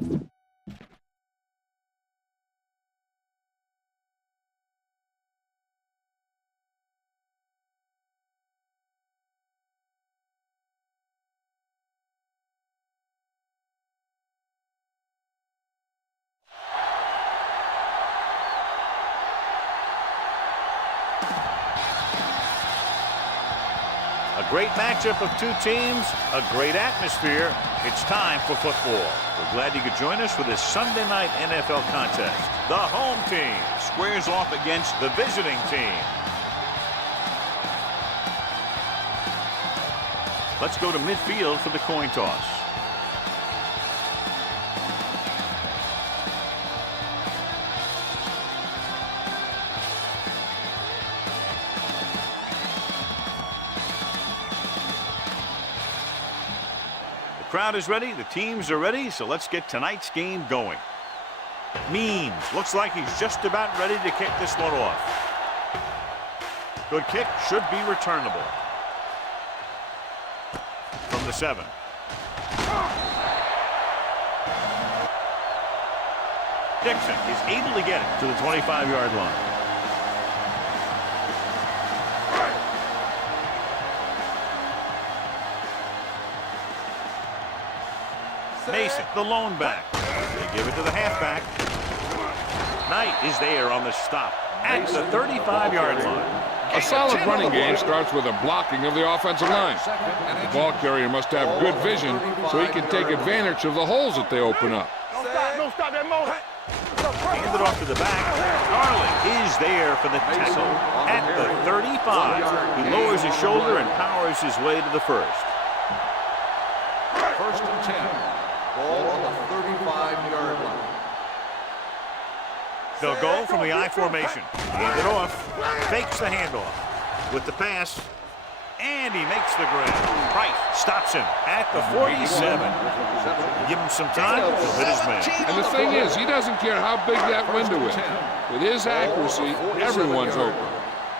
A great matchup of two teams, a great atmosphere. It's time for football. We're glad you could join us for this Sunday night NFL contest. The home team squares off against the visiting team. Let's go to midfield for the coin toss. Crowd is ready, the teams are ready, so let's get tonight's game going. Means looks like he's just about ready to kick this one off. Good kick, should be returnable. From the 7. Dixon is able to get it to the 25-yard line. Mason, the lone back. They give it to the halfback. Knight is there on the stop at the 35-yard line. A solid running game starts with a blocking of the offensive line. The ball carrier must have good vision so he can take advantage of the holes that they open up. Don't stop that moment. Hand it off to the back. Garland is there for the tackle at the 35. He lowers his shoulder and powers his way to the first. 1st and 10. Ball on the 35-yard line. They'll go from the I formation. Hand it off. Fakes the handoff. With the pass. And he makes the grab. Price stops him at the 47. Give him some time. He'll hit his man. And the thing is, he doesn't care how big that window is. With his accuracy, everyone's open.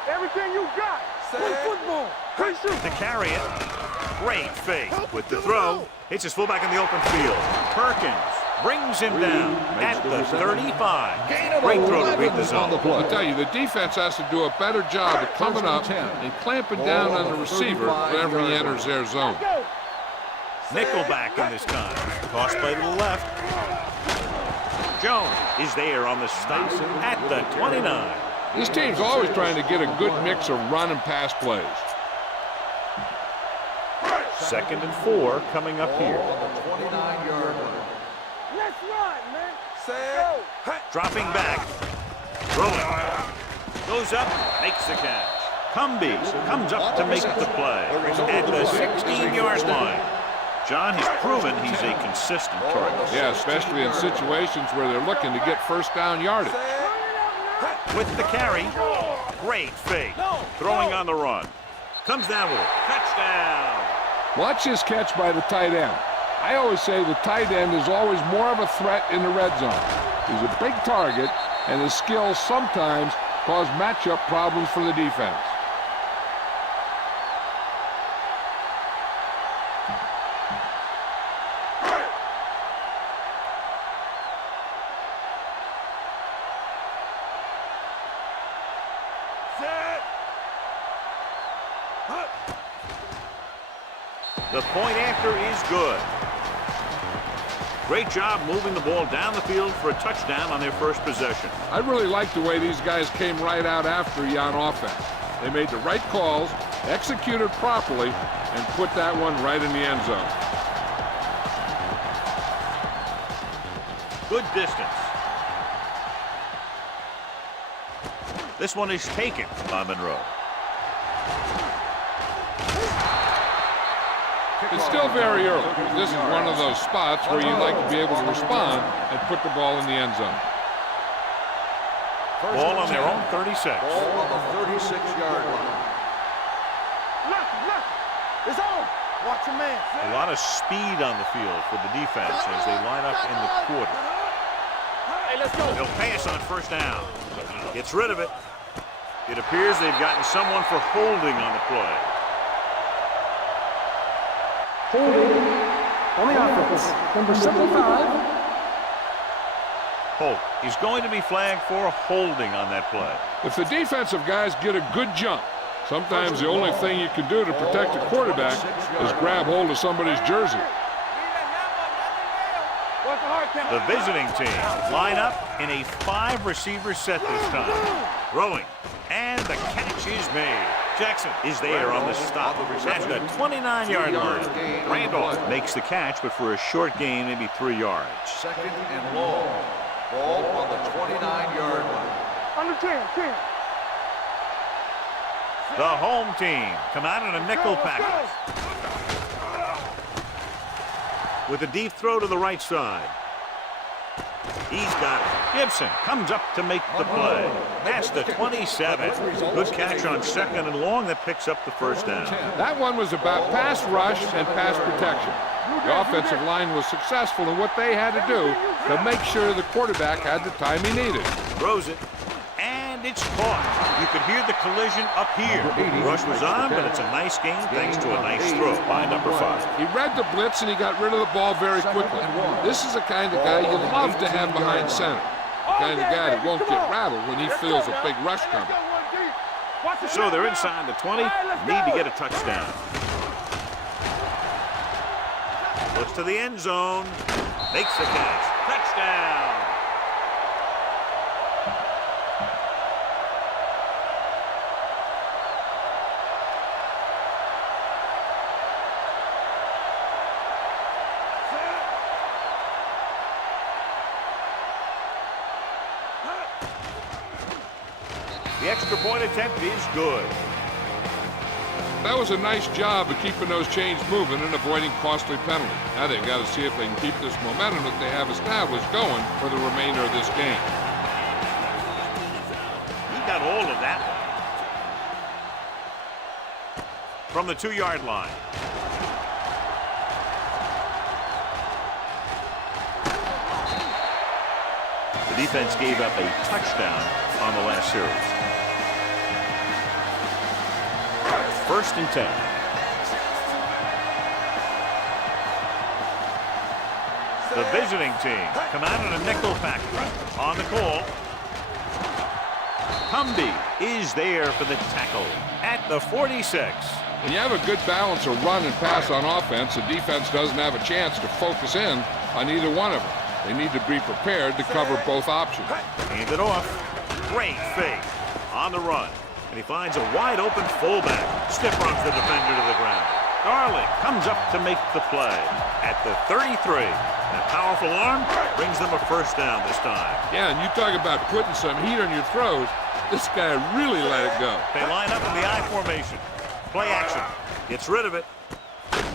Everything you got. Play football. Play shoot. To carry it. Great fake. With the throw. Hits his fullback in the open field. Perkins brings him down at the 35. Great throw to beat the zone. I tell you, the defense has to do a better job of coming up and clamping down on the receiver whenever he enters their zone. Nickelback in this time. Toss play to the left. Jones is there on the stop at the 29. This team's always trying to get a good mix of run and pass plays. 2nd and 4 coming up here. On the 29-yard line. Let's run, man. Dropping back. Throwing. Goes up. Makes the catch. Cumbies comes up to make the play at the 16-yard line. John has proven he's a consistent target. Yeah, especially in situations where they're looking to get first down yardage. With the carry. Great fake. Throwing on the run. Comes down with it. Touchdown. Watch this catch by the tight end. I always say the tight end is always more of a threat in the red zone. He's a big target, and his skills sometimes cause matchup problems for the defense. The point after is good. Great job moving the ball down the field for a touchdown on their first possession. I really like the way these guys came right out after you on offense. They made the right calls, executed properly, and put that one right in the end zone. Good distance. This one is taken by Monroe. It's still very early. This is one of those spots where you'd like to be able to respond and put the ball in the end zone. Ball on their own 36. Ball on the 36-yard line. Look. It's on. Watch your man. A lot of speed on the field for the defense as they line up in the quarter. Hey, let's go. They'll pass on first down. Gets rid of it. It appears they've gotten someone for holding on the play. Holding on the offense, number 75, Holt is going to be flagged for holding on that play. If the defensive guys get a good jump, sometimes the only thing you can do to protect a quarterback is grab hold of somebody's jersey. The visiting team line up in a 5-receiver set this time. Throwing, and the catch is made. Jackson is there on the stop at the 29-yard line. Randolph makes the catch, but for a short gain, maybe 3 yards. Second and long. Ball on the 29-yard line. Under 10, 10. The home team come out in a nickel package with a deep throw to the right side. He's got it. Gibson comes up to make the play. That's the 27. Good catch on second and long that picks up the first down. That one was about pass rush and pass protection. The offensive line was successful in what they had to do to make sure the quarterback had the time he needed. Throws it, and it's caught. You could hear the collision up here. The rush was on, but it's a nice gain thanks to a nice throw by number 5. He read the blitz, and he got rid of the ball very quickly. This is the kind of guy you love to have behind center. The kind of guy that won't get rattled when he feels a big rush coming. So they're inside the 20, need to get a touchdown. Looks to the end zone, makes the catch. Touchdown! The extra point attempt is good. That was a nice job of keeping those chains moving and avoiding costly penalties. Now they've got to see if they can keep this momentum that they have established going for the remainder of this game. He got all of that from the 2-yard line. The defense gave up a touchdown on the last series. 1st and 10. The visiting team come out in a nickel package. On the call, Cumby is there for the tackle at the 46. When you have a good balance of run and pass on offense, the defense doesn't have a chance to focus in on either one of them. They need to be prepared to cover both options. Hand it off. Great fake on the run. And he finds a wide-open fullback. Stiff arms the defender to the ground. Garlick comes up to make the play at the 33. That powerful arm brings them a first down this time. Yeah, and you talk about putting some heat on your throws. This guy really let it go. They line up in the I formation. Play action. Gets rid of it.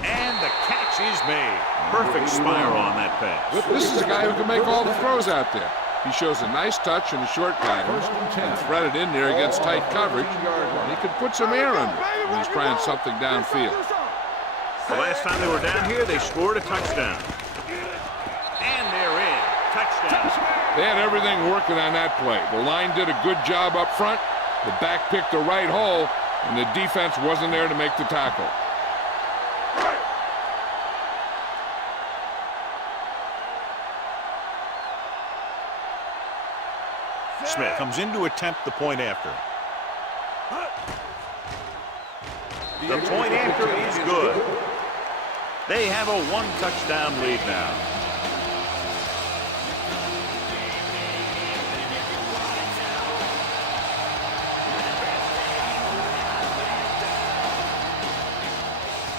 And the catch is made. Perfect spiral on that pass. This is a guy who can make all the throws out there. He shows a nice touch in the short pattern and thread it in there against tight coverage. And he could put some air under it when he's trying something downfield. The last time they were down here, they scored a touchdown. And they're in. Touchdown. They had everything working on that play. The line did a good job up front. The back picked the right hole, and the defense wasn't there to make the tackle. Smith comes in to attempt the point after. The point after is good. They have a 1-touchdown lead now.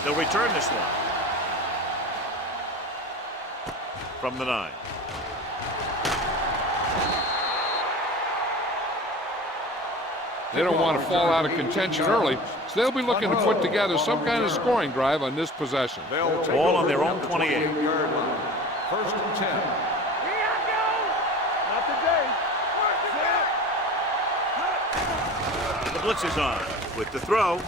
They'll return this one from the 9. They don't want to fall out of contention early, so they'll be looking to put together some kind of scoring drive on this possession. Ball on their own 28. 1st and 10. Not today. The blitz is on with the throw.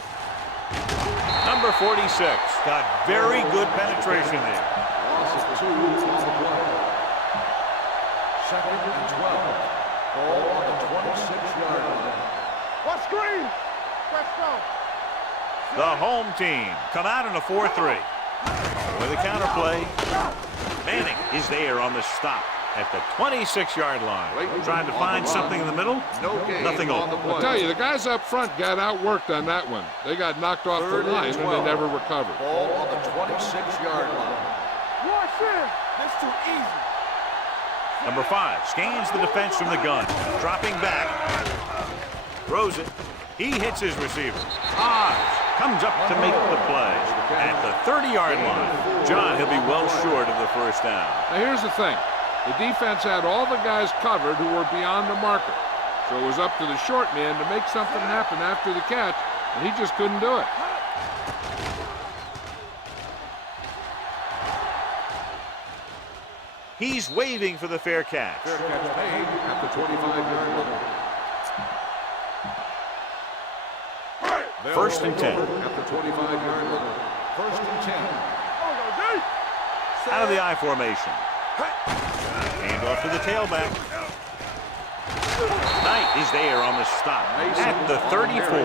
Number 46 got very good penetration there. Loss of 2 on the play. 2nd and 12. Ball on the 26-yard line. What screen? Let's go. The home team come out in a 4-3. With a counter play. Manning is there on the stop at the 26-yard line. Trying to find something in the middle. Nothing open. I'll tell you, the guys up front got outworked on that one. They got knocked off the line and they never recovered. Ball on the 26-yard line. Watch him. That's too easy. Number 5 scans the defense from the gun. Dropping back. Throws it. He hits his receiver. Comes up to make the play at the 30-yard line. John, he'll be well short of the first down. Now here's the thing. The defense had all the guys covered who were beyond the marker. So it was up to the short man to make something happen after the catch, and he just couldn't do it. He's waving for the fair catch. Fair catch made at the 25-yard line. First and 10. At the 25-yard line. First and 10. Out of the I formation. Hand off to the tailback. Knight is there on the stop at the 34.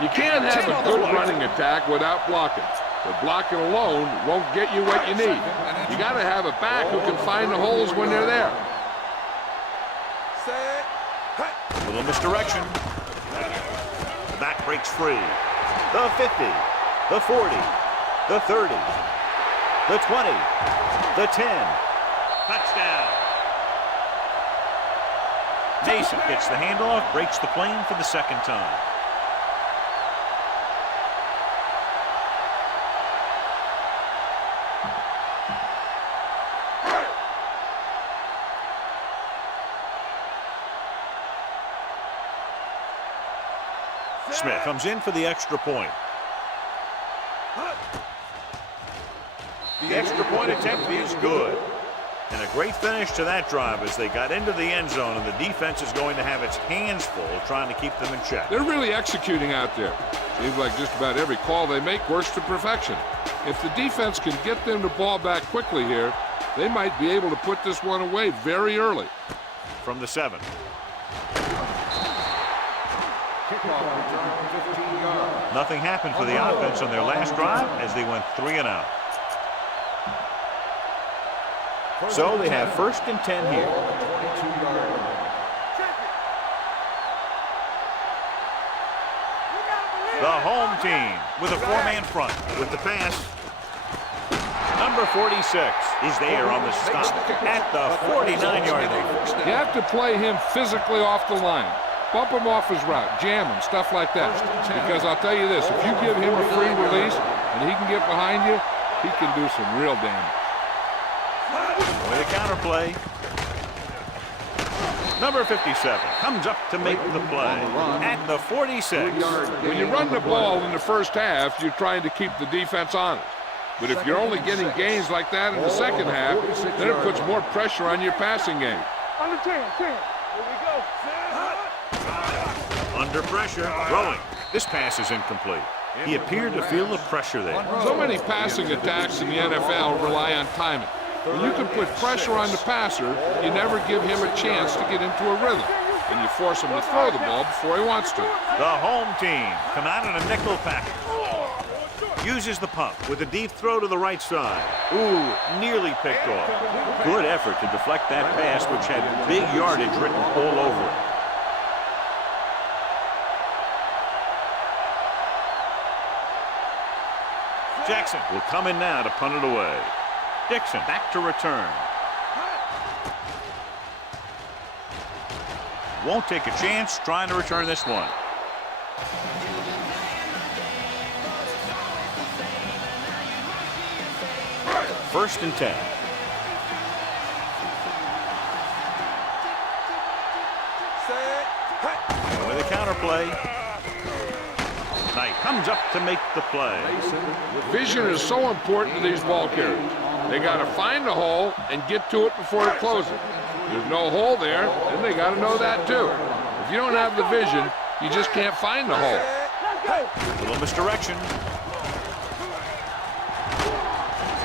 You can't have a good running attack without blocking. But blocking alone won't get you what you need. You got to have a back who can find the holes when they're there. Little misdirection. The back breaks free. The 50, the 40, the 30, the 20, the 10. Touchdown. Mason gets the handoff, breaks the plane for the second time. Smith comes in for the extra point. The extra point attempt is good. And a great finish to that drive as they got into the end zone, and the defense is going to have its hands full trying to keep them in check. They're really executing out there. Seems like just about every call they make works to perfection. If the defense can get them the ball back quickly here, they might be able to put this one away very early. From the 7. Nothing happened for the offense on their last drive as they went 3 and out. So they have first and 10 here. The home team with a 4-man front with the pass. Number 46 is there on the stop at the 49-yard line. You have to play him physically off the line. Bump him off his route, jam him, stuff like that. Because I'll tell you this, if you give him a free release and he can get behind you, he can do some real damage. With a counter play. Number 57 comes up to make the play at the 46. When you run the ball in the first half, you're trying to keep the defense honest. But if you're only getting gains like that in the second half, then it puts more pressure on your passing game. Under 10. Here we go. Under pressure, throwing. This pass is incomplete. He appeared to feel the pressure there. So many passing attacks in the NFL rely on timing. When you can put pressure on the passer, you never give him a chance to get into a rhythm, and you force him to throw the ball before he wants to. The home team come out in a nickel package. Uses the pump with a deep throw to the right side. Ooh, nearly picked off. Good effort to deflect that pass, which had big yardage written all over it. Jackson will come in now to punt it away. Dixon back to return. Won't take a chance trying to return this one. First and 10. With a counter play. Knight comes up to make the play. Vision is so important to these ball carriers. They got to find the hole and get to it before it closes. There's no hole there, then they got to know that too. If you don't have the vision, you just can't find the hole. Little misdirection.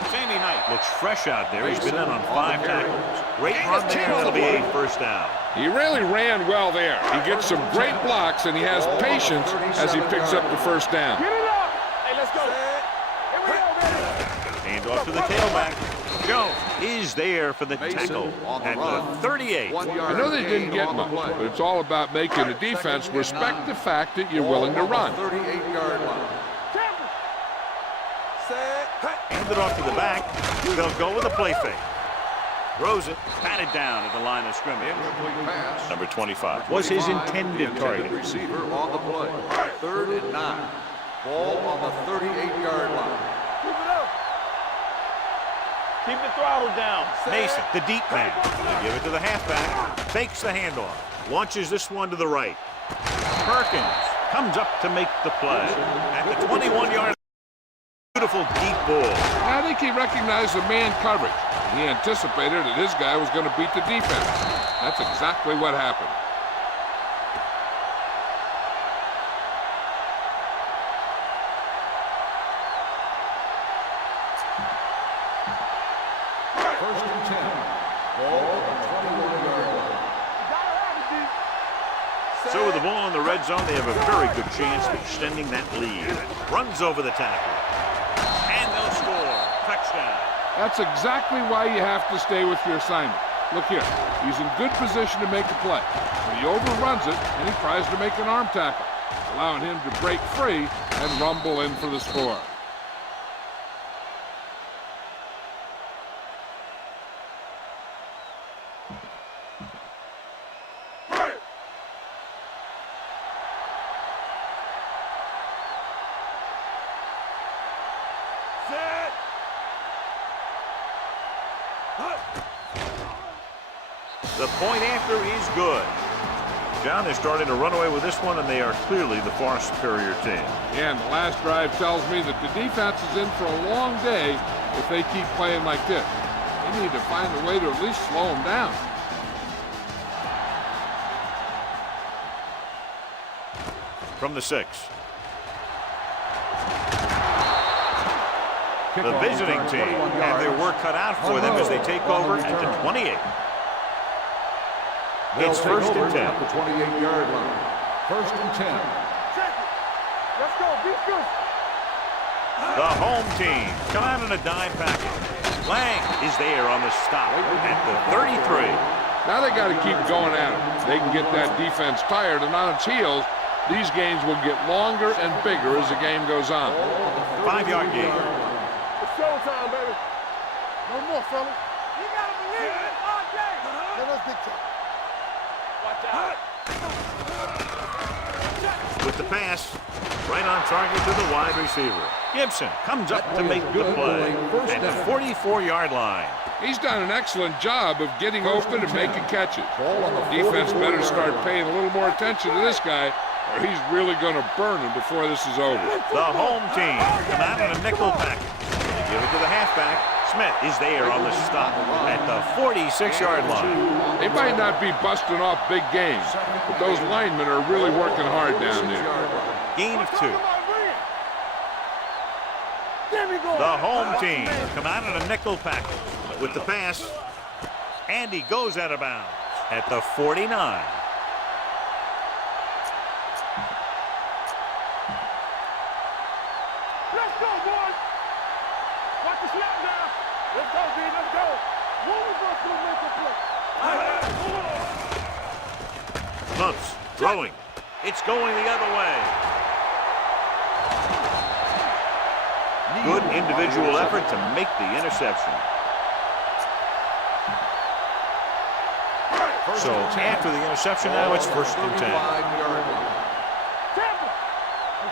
Sammy Knight looks fresh out there. He's been in on 5 tackles. Great run there. That'll be a first down. He really ran well there. He gets some great blocks, and he has patience as he picks up the first down. Get it up. Hey, let's go. Here we go, man. Hand off to the tailback. Jones is there for the tackle at the 38. I know they didn't get much, but it's all about making the defense respect the fact that you're willing to run. 38-yard line. Hand it off to the back. They'll go with a play fake. Throws it, batted down at the line of scrimmage. Number 25 was his intended target. Receiver on the play. 3rd and 9. Ball on the 38-yard line. Keep it up. Keep the throttle down. Mason, the deep man. They give it to the halfback. Fakes the handoff. Launches this one to the right. Perkins comes up to make the play. At the 21-yard line. Beautiful deep ball. I think he recognized the man coverage. He anticipated that his guy was going to beat the defense. That's exactly what happened. First and 10. Ball on the 21-yard line. So with the ball in the red zone, they have a very good chance of extending that lead. Runs over the tackle. And they'll score. Touchdown. That's exactly why you have to stay with your assignment. Look here. He's in good position to make a play. But he overruns it, and he tries to make an arm tackle, allowing him to break free and rumble in for the score. The point after is good. John, they're starting to run away with this one, and they are clearly the far superior team. Yeah, and the last drive tells me that the defense is in for a long day if they keep playing like this. They need to find a way to at least slow them down. From the 6. The visiting team have their work cut out for them as they take over at the 28. It's first and 10. At the 28-yard line. First and 10. Let's go. Be good. The home team come out in a dime package. Lang is there on the stop at the 33. Now they got to keep going at it. They can get that defense tired and on its heels. These games will get longer and bigger as the game goes on. 5-yard gain. It's showtime, baby. No more, fella. You gotta believe it all day. Let us big time. Watch out. With the pass, right on target to the wide receiver. Gibson comes up to make the play at the 44-yard line. He's done an excellent job of getting open and making catches. Defense better start paying a little more attention to this guy, or he's really going to burn him before this is over. The home team come out in a nickel package. They give it to the halfback. Smith is there on the stop at the 46-yard line. They might not be busting off big games, but those linemen are really working hard down there. Gain of 2. The home team come out in a nickel package with the pass, and he goes out of bounds at the 49. Let's go, boys. Watch the snap now. Let's go, D. Let's go. Move us to make a play. Pumps, throwing. It's going the other way. Good individual effort to make the interception. So after the interception now, it's first and 10. Let's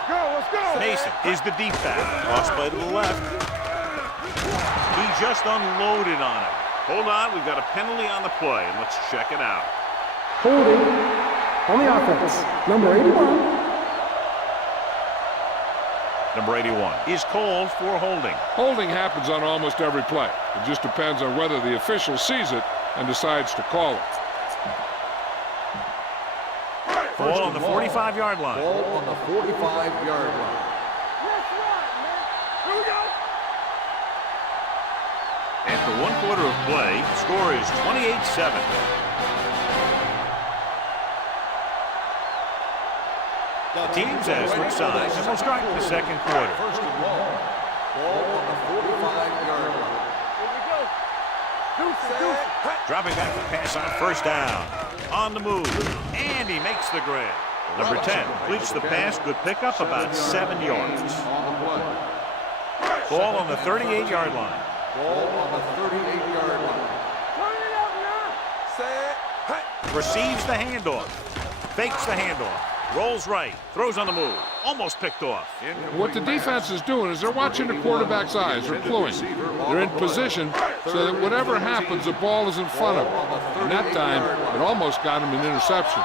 go, let's go. Mason is the deep back. Cross play to the left. He just unloaded on him. Hold on, we've got a penalty on the play, and let's check it out. Holding on the offense, number 81. Number 81 is called for holding. Holding happens on almost every play. It just depends on whether the official sees it and decides to call it. Ball on the 45-yard line. Ball on the 45-yard line. Let's run, man. Here we go. After 1 quarter of play, the score is 28-7. The teams have switched sides, and we'll start the second quarter. First and long. Ball on the 45-yard line. Here we go. Dropping back the pass on first down. On the move. And he makes the grab. Number 10 completes the pass. Good pickup, about 7 yards. Ball on the 38-yard line. Ball on the 38-yard line. Receives the handoff. Fakes the handoff. Rolls right. Throws on the move. Almost picked off. What the defense is doing is they're watching the quarterback's eyes. They're cluing. They're in position so that whatever happens, the ball is in front of them. And that time, it almost got him an interception.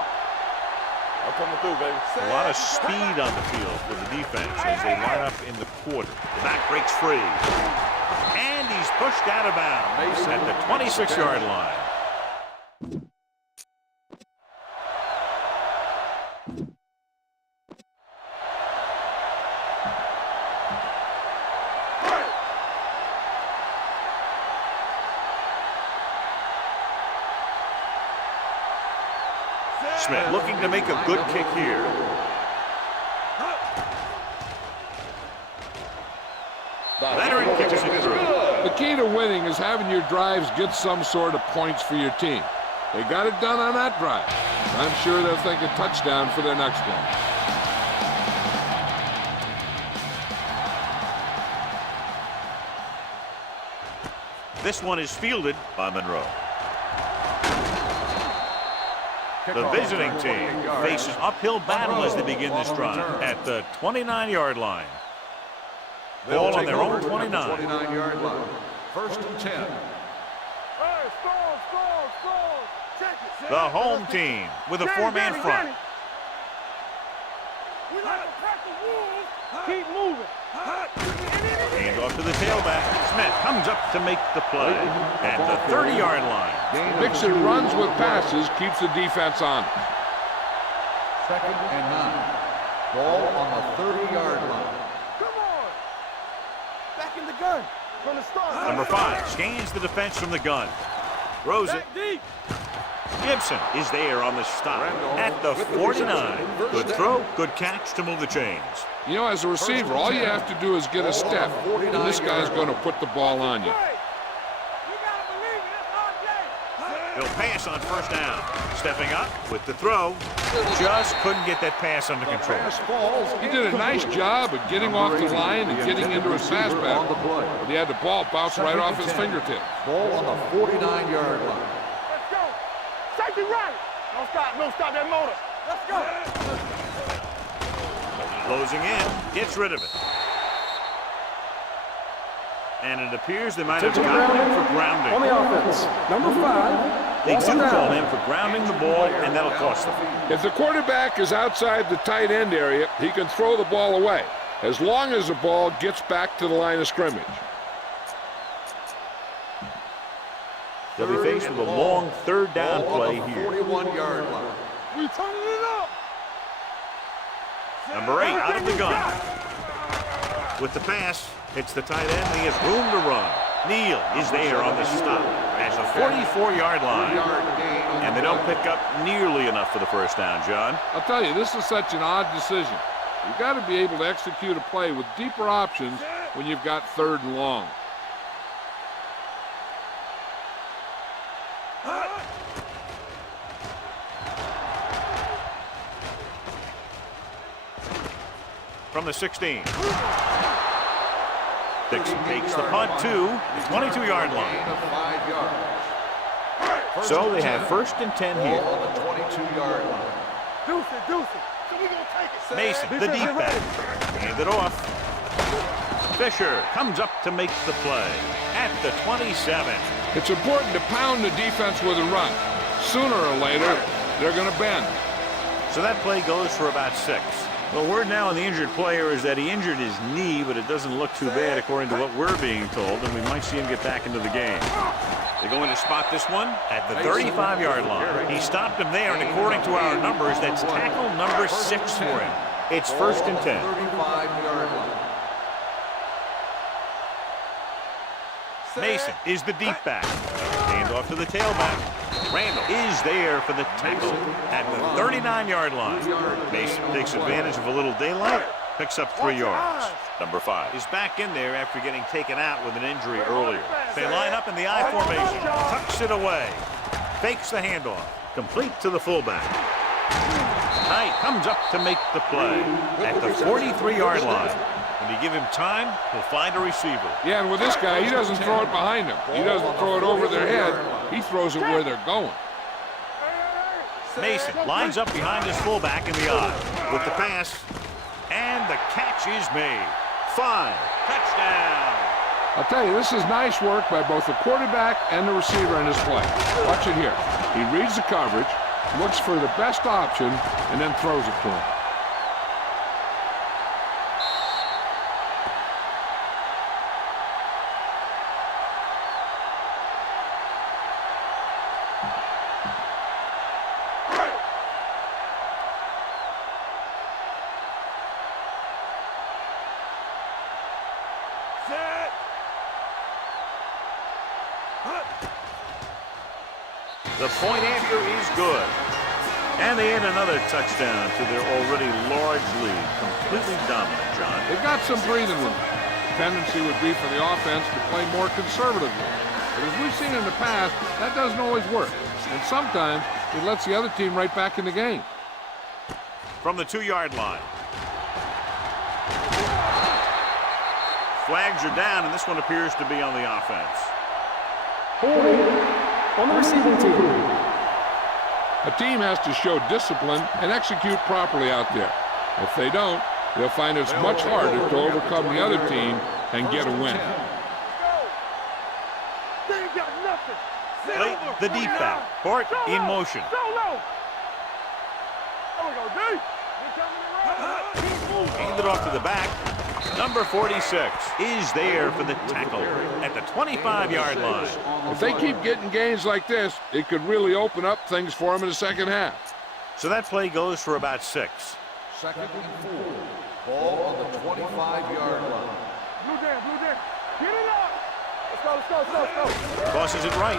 I'm coming through, baby. A lot of speed on the field for the defense as they line up in the quarter. The back breaks free. And he's pushed out of bounds at the 26-yard line. Smith looking to make a good kick here. Veteran kicks it through. The key to winning is having your drives get some sort of points for your team. They got it done on that drive. I'm sure they'll think a touchdown for their next one. This one is fielded by Monroe. The visiting team faces uphill battle as they begin this drive at the 29-yard line. Ball on their own 29. 29-yard line. First and 10. Hey, score. Check it. The home team with a four-man front. We like to pack the wolves. Keep moving. Hand off to the tailback. Smith comes up to make the play at the 30-yard line. Mixing runs with passes keeps the defense on. Second and 9. Ball on the 30-yard line. Come on. Back in the gun. From the start. Number 5 scans the defense from the gun. Throws it. Back deep. Gibson is there on the stop at the 49. Good throw, good catch to move the chains. You know, as a receiver, all you have to do is get a step, and this guy's going to put the ball on you. You gotta believe it. That's RJ. He'll pass on first down. Stepping up with the throw. Just couldn't get that pass under control. He did a nice job of getting off the line and getting into his pass pattern, but he had the ball bounce right off his fingertip. Ball on the 49-yard line. Let's go. Safety right. Don't stop that motor. Let's go. Closing in, gets rid of it. And it appears they might have gotten him for grounding. On the offense, number 5. They do call him for grounding the ball, and that'll cost them. If the quarterback is outside the tight end area, he can throw the ball away, as long as the ball gets back to the line of scrimmage. They'll be faced with a long third down play here. 41-yard line. We turning it up. Number 8 out of the gun. With the pass, it's the tight end, and he has room to run. Neal is there on the stop at the 44-yard line. And they don't pick up nearly enough for the first down, John. I'll tell you, this is such an odd decision. You've got to be able to execute a play with deeper options when you've got third and long. From the 16. Dixon takes the punt to the 22-yard line. So they have first and 10 here. On the 22-yard line. Deuce it. So we gonna take it. Mason, the deep back. Hand it off. Fisher comes up to make the play at the 27. It's important to pound the defense with a run. Sooner or later, they're going to bend. So that play goes for about 6. Well, word now on the injured player is that he injured his knee, but it doesn't look too bad according to what we're being told, and we might see him get back into the game. They're going to spot this one at the 35-yard line. He stopped him there, and according to our numbers, that's tackle number 6 for him. It's first and 10. 35-yard line. Mason is the deep back. Hand off to the tailback. Randall is there for the tackle at the 39-yard line. Mason takes advantage of a little daylight, picks up 3 yards. Number 5 is back in there after getting taken out with an injury earlier. They line up in the I formation. Tucks it away. Fakes the handoff. Complete to the fullback. Knight comes up to make the play at the 43-yard line. When you give him time, he'll find a receiver. Yeah, and with this guy, he doesn't throw it behind him. He doesn't throw it over their head. He throws it where they're going. Mason lines up behind his fullback in the I with the pass. And the catch is made. 5. Touchdown. I'll tell you, this is nice work by both the quarterback and the receiver in this play. Watch it here. He reads the coverage, looks for the best option, and then throws it to him. The point after is good. And they add another touchdown to their already large lead. Completely dominant, John. They've got some breathing room. The tendency would be for the offense to play more conservatively. But as we've seen in the past, that doesn't always work. And sometimes it lets the other team right back in the game. From the 2-yard line. Flags are down, and this one appears to be on the offense. Holding on the receiving team. A team has to show discipline and execute properly out there. If they don't, they'll find it's much harder to overcome the other team and get a win. Late, the deep back. Hort in motion. Hand it off to the back. Number 46 is there for the tackle at the 25-yard line. If they keep getting gains like this, it could really open up things for them in the second half. So that play goes for about 6. 2nd and 4. Ball on the 25-yard line. Blue down. Get it up. Let's go. Tosses it right.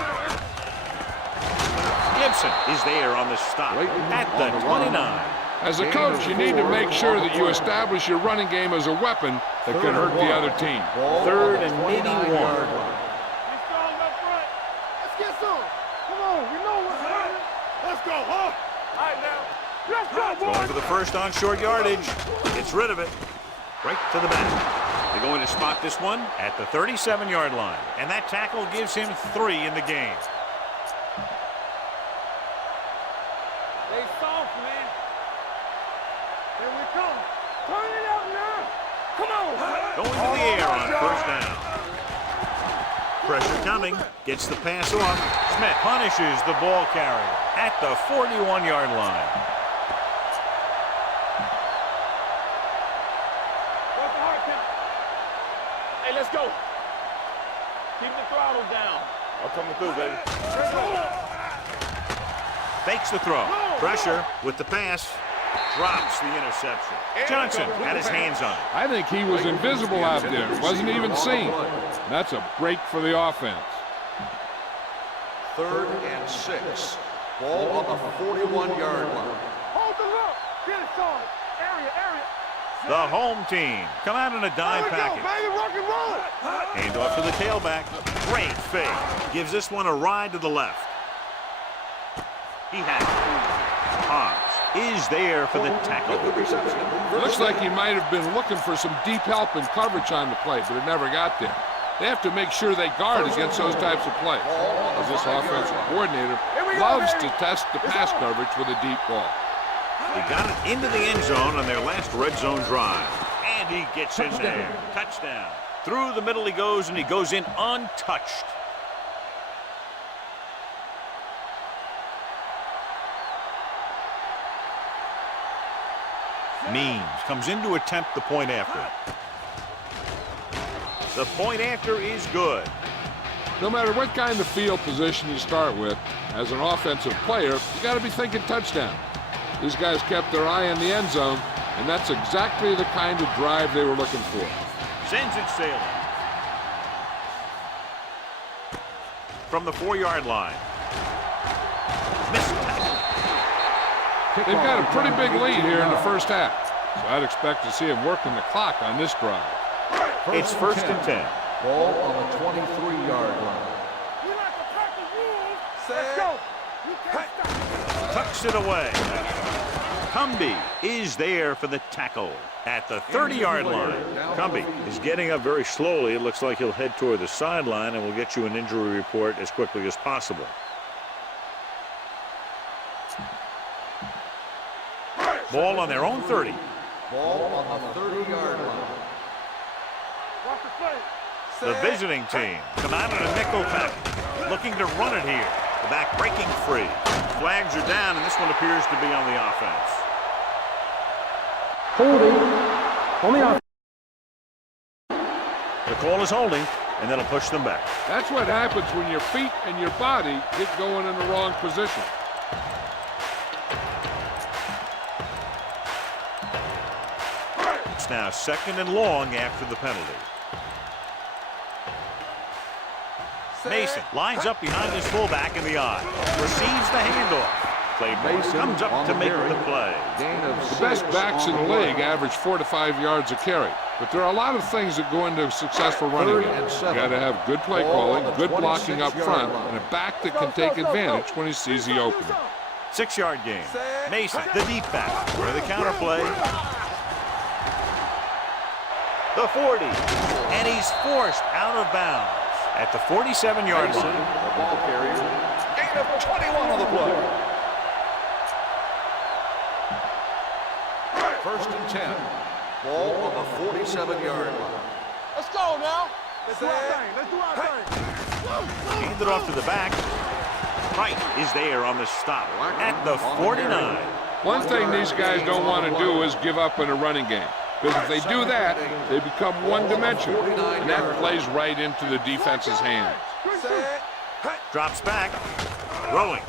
Gibson is there on the stop at the 29. As a coach, you need to make sure that you establish your running game as a weapon that could hurt the other team. 3rd and maybe 1. Let's get some. Come on, we know what's happening. Let's go, huh? All right, now. Let's go, boys. Going for the first on short yardage. Gets rid of it. Right to the back. They're going to spot this one at the 37-yard line. And that tackle gives him 3 in the game. They soft, man. Here we come. Turn it up now. Come on. Going to the air on first down. Pressure coming. Gets the pass off. Smith punishes the ball carrier at the 41-yard line. What's the hard count? Hey, let's go. Keep the throttle down. I'm coming through, baby. Let's go. Fakes the throw. Pressure with the pass. Drops the interception. Johnson had his hands on it. I think he was invisible out there. Wasn't even seen. That's a break for the offense. 3rd and 6. Ball on the 41-yard line. Hold the look. Get it, son. Area. The home team come out in a dime package. Baby, rock and roll. Hand off to the tailback. Great fake. Gives this one a ride to the left. He has it. Hobbs is there for the tackle. Looks like he might have been looking for some deep help in coverage on the play, but it never got there. They have to make sure they guard against those types of plays, as this offensive coordinator loves to test the pass coverage with a deep ball. He got it into the end zone on their last red zone drive. And he gets in there. Touchdown. Through the middle he goes, and he goes in untouched. Means comes in to attempt the point after. The point after is good. No matter what kind of field position you start with, as an offensive player, you got to be thinking touchdown. These guys kept their eye on the end zone, and that's exactly the kind of drive they were looking for. Sends it sailing. From the 4-yard line. Missed tackle. They've got a pretty big lead here in the first half, so I'd expect to see them working the clock on this drive. It's 1st and 10. Ball on the 23-yard line. We like to cut the rules. Let's go. You can't stop. Tucks it away. Cumby is there for the tackle at the 30-yard line. Cumby is getting up very slowly. It looks like he'll head toward the sideline, and we'll get you an injury report as quickly as possible. Ball on their own 30. Ball on the 30-yard line. Watch the play. The visiting team come out in a nickel package, looking to run it here. The back breaking free. Flags are down, and this one appears to be on the offense. Holding on the offense. The call is holding, and that'll push them back. That's what happens when your feet and your body get going in the wrong position. It's now 2nd and long after the penalty. Mason lines up behind his fullback in the I. Receives the handoff. Claiborne comes up to make the play. The best backs in the league average 4 to 5 yards a carry. But there are a lot of things that go into a successful running game. You got to have good play calling, good blocking up front, and a back that can take advantage when he sees the opening. 6-yard gain. Mason, the deep back, for the counter play. The 40, and he's forced out of bounds at the 47-yard line. The ball carrier. Gain of 21 on the play. 1st and 10. Ball on the 47-yard line. Let's go now. Let's do our thing. Let's do our thing. Hand it off to the back. Wright is there on the stop at the 49. One thing these guys don't want to do is give up in a running game. Because if they do that, they become one-dimensional, and that plays right into the defense's hands. Drops back. Throwing.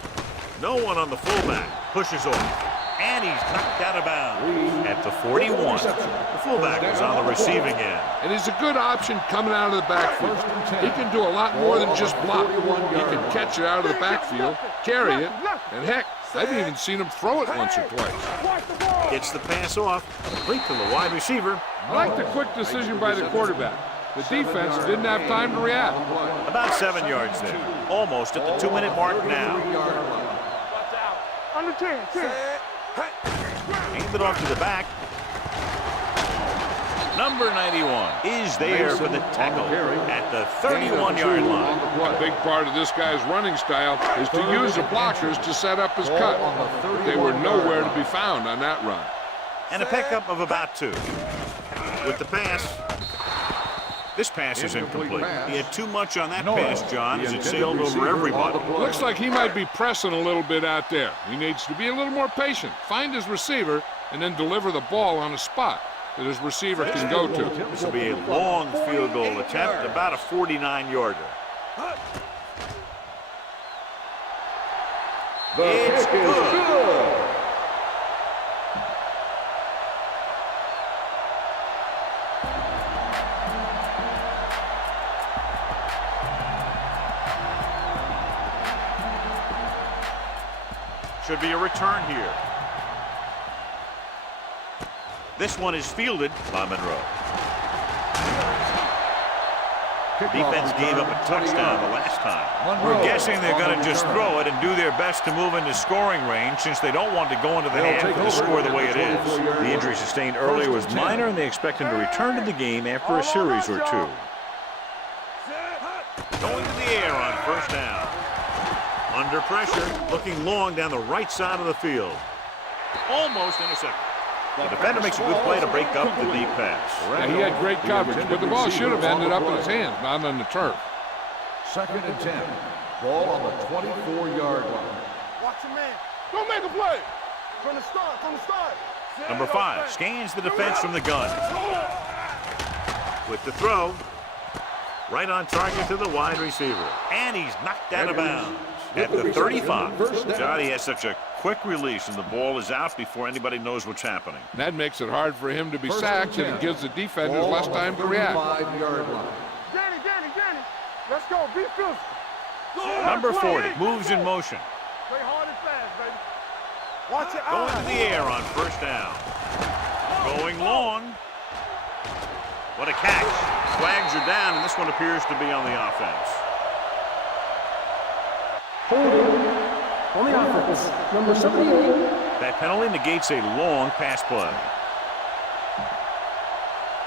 No one on the fullback. Pushes off. And he's knocked out of bounds at the 41. The fullback is on the receiving end. And he's a good option coming out of the backfield. He can do a lot more than just block. He can catch it out of the backfield, carry it, and heck, I've even seen him throw it once or twice. Gets the pass off, complete to the wide receiver. I like the quick decision by the quarterback. The defense didn't have time to react. About 7 yards there. Almost at the 2-minute mark now. Under 10. Hand it off to the back. Number 91 is there for the tackle at the 31-yard line. A big part of this guy's running style is to use the blockers to set up his cut. They were nowhere to be found on that run. And a pickup of about 2. With the pass. This pass is incomplete. He had too much on that pass, John, as it sailed over everybody. Looks like he might be pressing a little bit out there. He needs to be a little more patient, find his receiver, and then deliver the ball on a spot that his receiver can go to. This will be a long field goal attempt, about a 49-yarder. It's good. Should be a return here. This one is fielded by Monroe. Defense gave up a touchdown the last time. We're guessing they're going to just throw it and do their best to move into scoring range since they don't want to go into the hand for the score the way it is. The injury sustained earlier was minor, and they expect him to return to the game after a series or 2. Going to the air on 1st down. Under pressure, looking long down the right side of the field. Almost intercepted. The defender makes a good play to break up the deep pass. Yeah, he had great coverage, but the ball should have ended up in his hands, not on the turf. 2nd and 10. Ball on the 24-yard line. Watch your man. Don't make a play. From the start. Number 5 scans the defense from the gun. With the throw, right on target to the wide receiver. And he's knocked out of bounds at the 35. Johnny has such a quick release, and the ball is out before anybody knows what's happening. That makes it hard for him to be sacked, and it gives the defenders less time to react. 35-yard line. Danny. Let's go. Be physical. Number 40 moves in motion. Play hard and fast, baby. Watch your Going eyes. to the air on 1st down. Going long. What a catch. Flags are down, and this one appears to be on the offense. Holding on the offense. Number 78. That penalty negates a long pass play.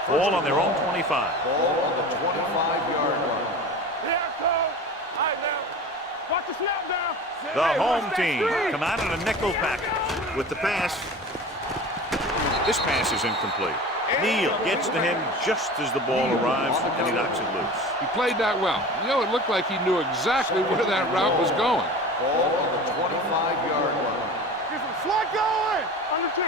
Ball on their own 25. Ball on the 25-yard line. Here I go. All right, now. Watch the snap down. The Hey, home watch that team screen. come out in a nickel package with the pass. This pass is incomplete. Neal gets to him just as the ball arrives, and he knocks it loose. He played that well. You know, it looked like he knew exactly where that route was going. Ball on the 25-yard line. Get some slot going. Under 10.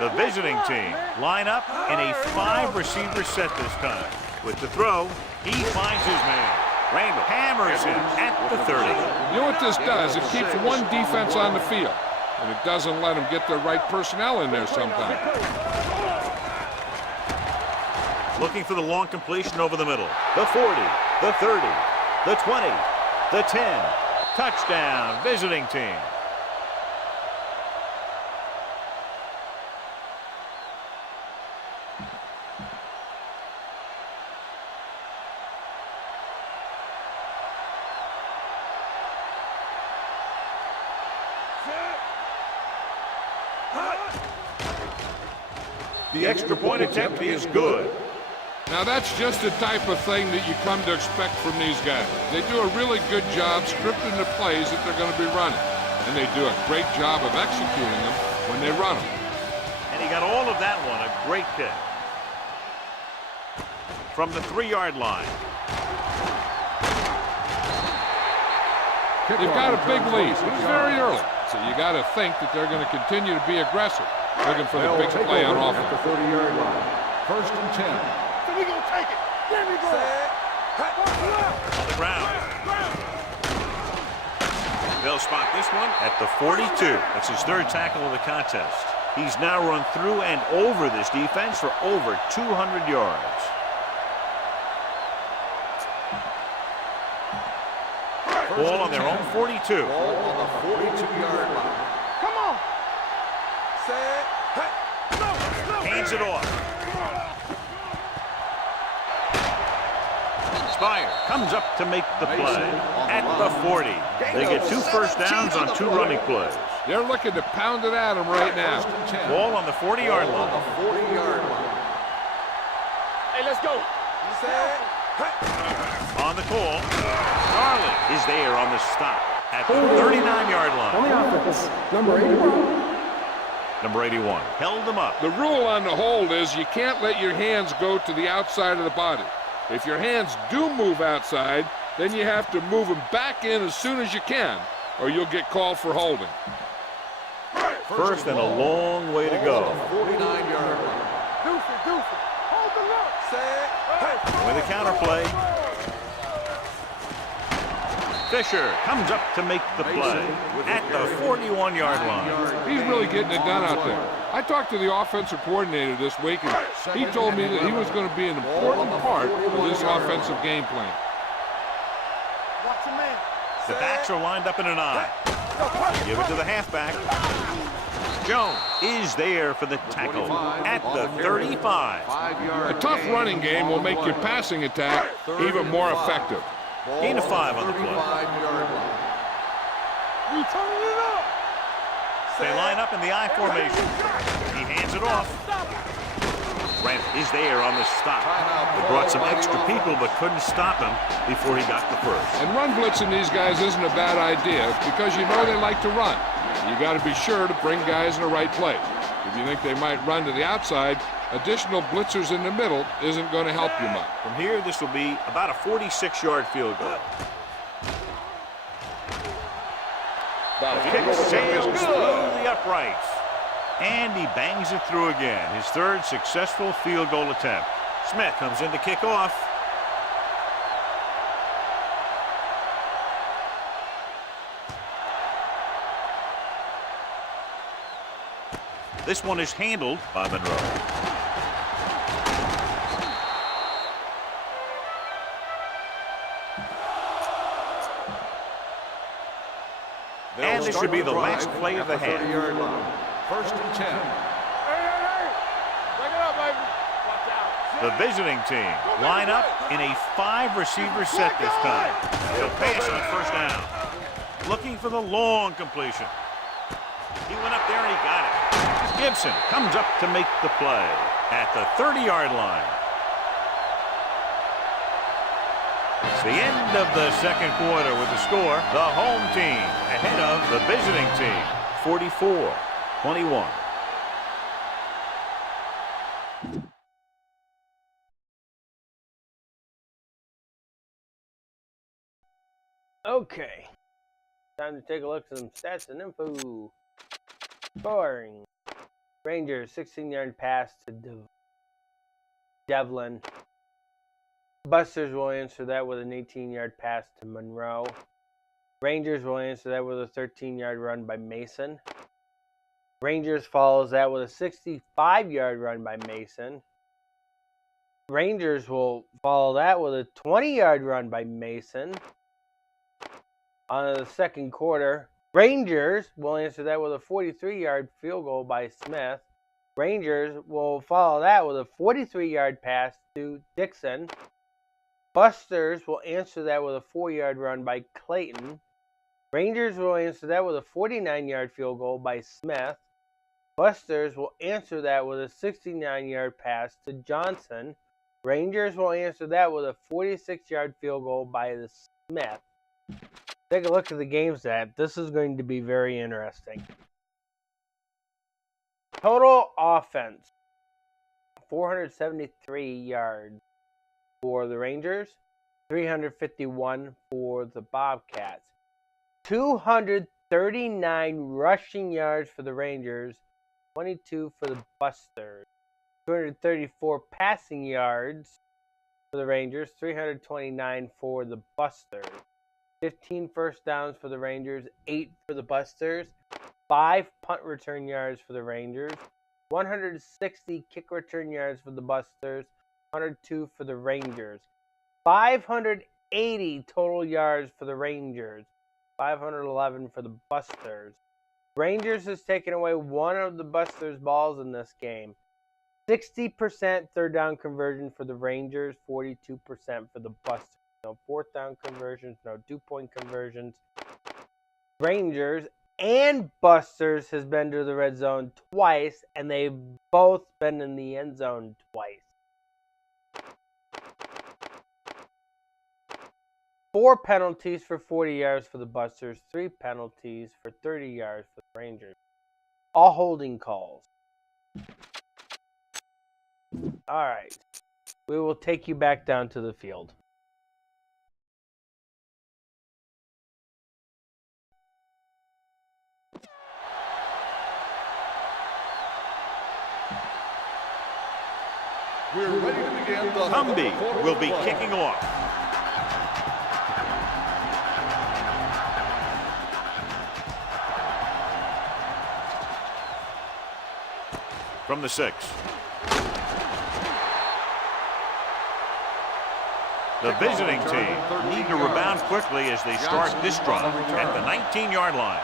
The visiting team line up in a 5-receiver set this time. With the throw, he finds his man. Randall hammers him at the 30. You know what this does? It keeps one defense on the field, and it doesn't let them get the right personnel in there sometimes. Looking for the long completion over the middle. The 40, the 30, the 20, the 10. Touchdown, visiting team. The extra point attempt is good. Now that's just the type of thing that you come to expect from these guys. They do a really good job scripting the plays that they're going to be running. And they do a great job of executing them when they run them. And he got all of that one, a great kick. From the 3-yard line. They've got a big lead. It's very early. So you got to think that they're going to continue to be aggressive, looking for the big play on offense. At the 30-yard line. First and 10. So we gonna take it. There we go. On the ground. They'll spot this one at the 42. That's his 3rd tackle of the contest. He's now run through and over this defense for over 200 yards. Ball on their own 42. Ball on the 42-yard line. Come on. Hands it off. Spire comes up to make the play at the 40. They get 2 first downs on 2 running plays. They're looking to pound it at him right now. Ball on the 40-yard line. On the 40-yard line. Hey, let's go. On the call, Garland is there on the stop at the 39-yard On line. the offense. Number 81. Number 81 held him up. The rule on the hold is you can't let your hands go to the outside of the body. If your hands do move outside, then you have to move them back in as soon as you can, or you'll get called for holding. First and a long way to go. 49-yard line. Deuce. Hold the look. With a counterplay. Fisher comes up to make the play at the 41-yard line. He's really getting it done out there. I talked to the offensive coordinator this week, and he told me that he was going to be an important part of this offensive game plan. Watch your man. The backs are lined up in an eye. Give it to the halfback. Jones is there for the tackle at the 35. A tough running game will make your passing attack even more effective. Gain of 5 on the play. 35-yard line. We turning it up. They line up in the I formation. He hands it off. Grant is there on the stop. They brought some extra people but couldn't stop him before he got the first. And run blitzing these guys isn't a bad idea because you know they like to run. You got to be sure to bring guys in the right place. If you think they might run to the outside, additional blitzers in the middle isn't going to help you much. From here, this will be about a 46-yard field goal. The kick sails through the uprights. And he bangs it through again. His 3rd successful field goal attempt. Smith comes in to kick off. This one is handled by Monroe. And this should be the last play of the half. 30-yard line. First and 10. Hey. Break it up, baby. Watch out. The visiting team line up in a 5-receiver set this time. They'll pass on first down. Looking for the long completion. He went up there and he got it. Gibson comes up to make the play at the 30-yard line. It's the end of the second quarter with the score. The home team ahead of the visiting team, 44-21. Okay, time to take a look at some stats and info. Scoring. Rangers, 16-yard pass to Devlin. Busters will answer that with an 18-yard pass to Monroe. Rangers will answer that with a 13-yard run by Mason. Rangers follows that with a 65-yard run by Mason. Rangers will follow that with a 20-yard run by Mason. On the second quarter, Rangers will answer that with a 43-yard field goal by Smith. Rangers will follow that with a 43-yard pass to Dixon. Busters will answer that with a 4-yard run by Clayton. Rangers will answer that with a 49-yard field goal by Smith. Busters will answer that with a 69-yard pass to Johnson. Rangers will answer that with a 46-yard field goal by the Smith. Take a look at the game stat. This is going to be very interesting. Total offense, 473 yards for the Rangers, 351 for the Bobcats. 239 rushing yards for the Rangers, 22 for the Busters. 234 passing yards for the Rangers, 329 for the Busters. 15 first downs for the Rangers, 8 for the Busters. 5 punt return yards for the Rangers. 160 kick return yards for the Busters. 102 for the Rangers. 580 total yards for the Rangers. 511 for the Busters. Rangers has taken away one of the Busters' balls in this game. 60% third down conversion for the Rangers, 42% for the Busters. No fourth down conversions, no 2-point conversions. Rangers and Busters has been to the red zone twice, and they've both been in the end zone twice. 4 penalties for 40 yards for the Busters, 3 penalties for 30 yards for the Rangers. All holding calls. All right. We will take you back down to the field. We're ready to begin the Cumbie will be kicking off. From the 6. The visiting team need to rebound quickly as they start this drive at the 19-yard line.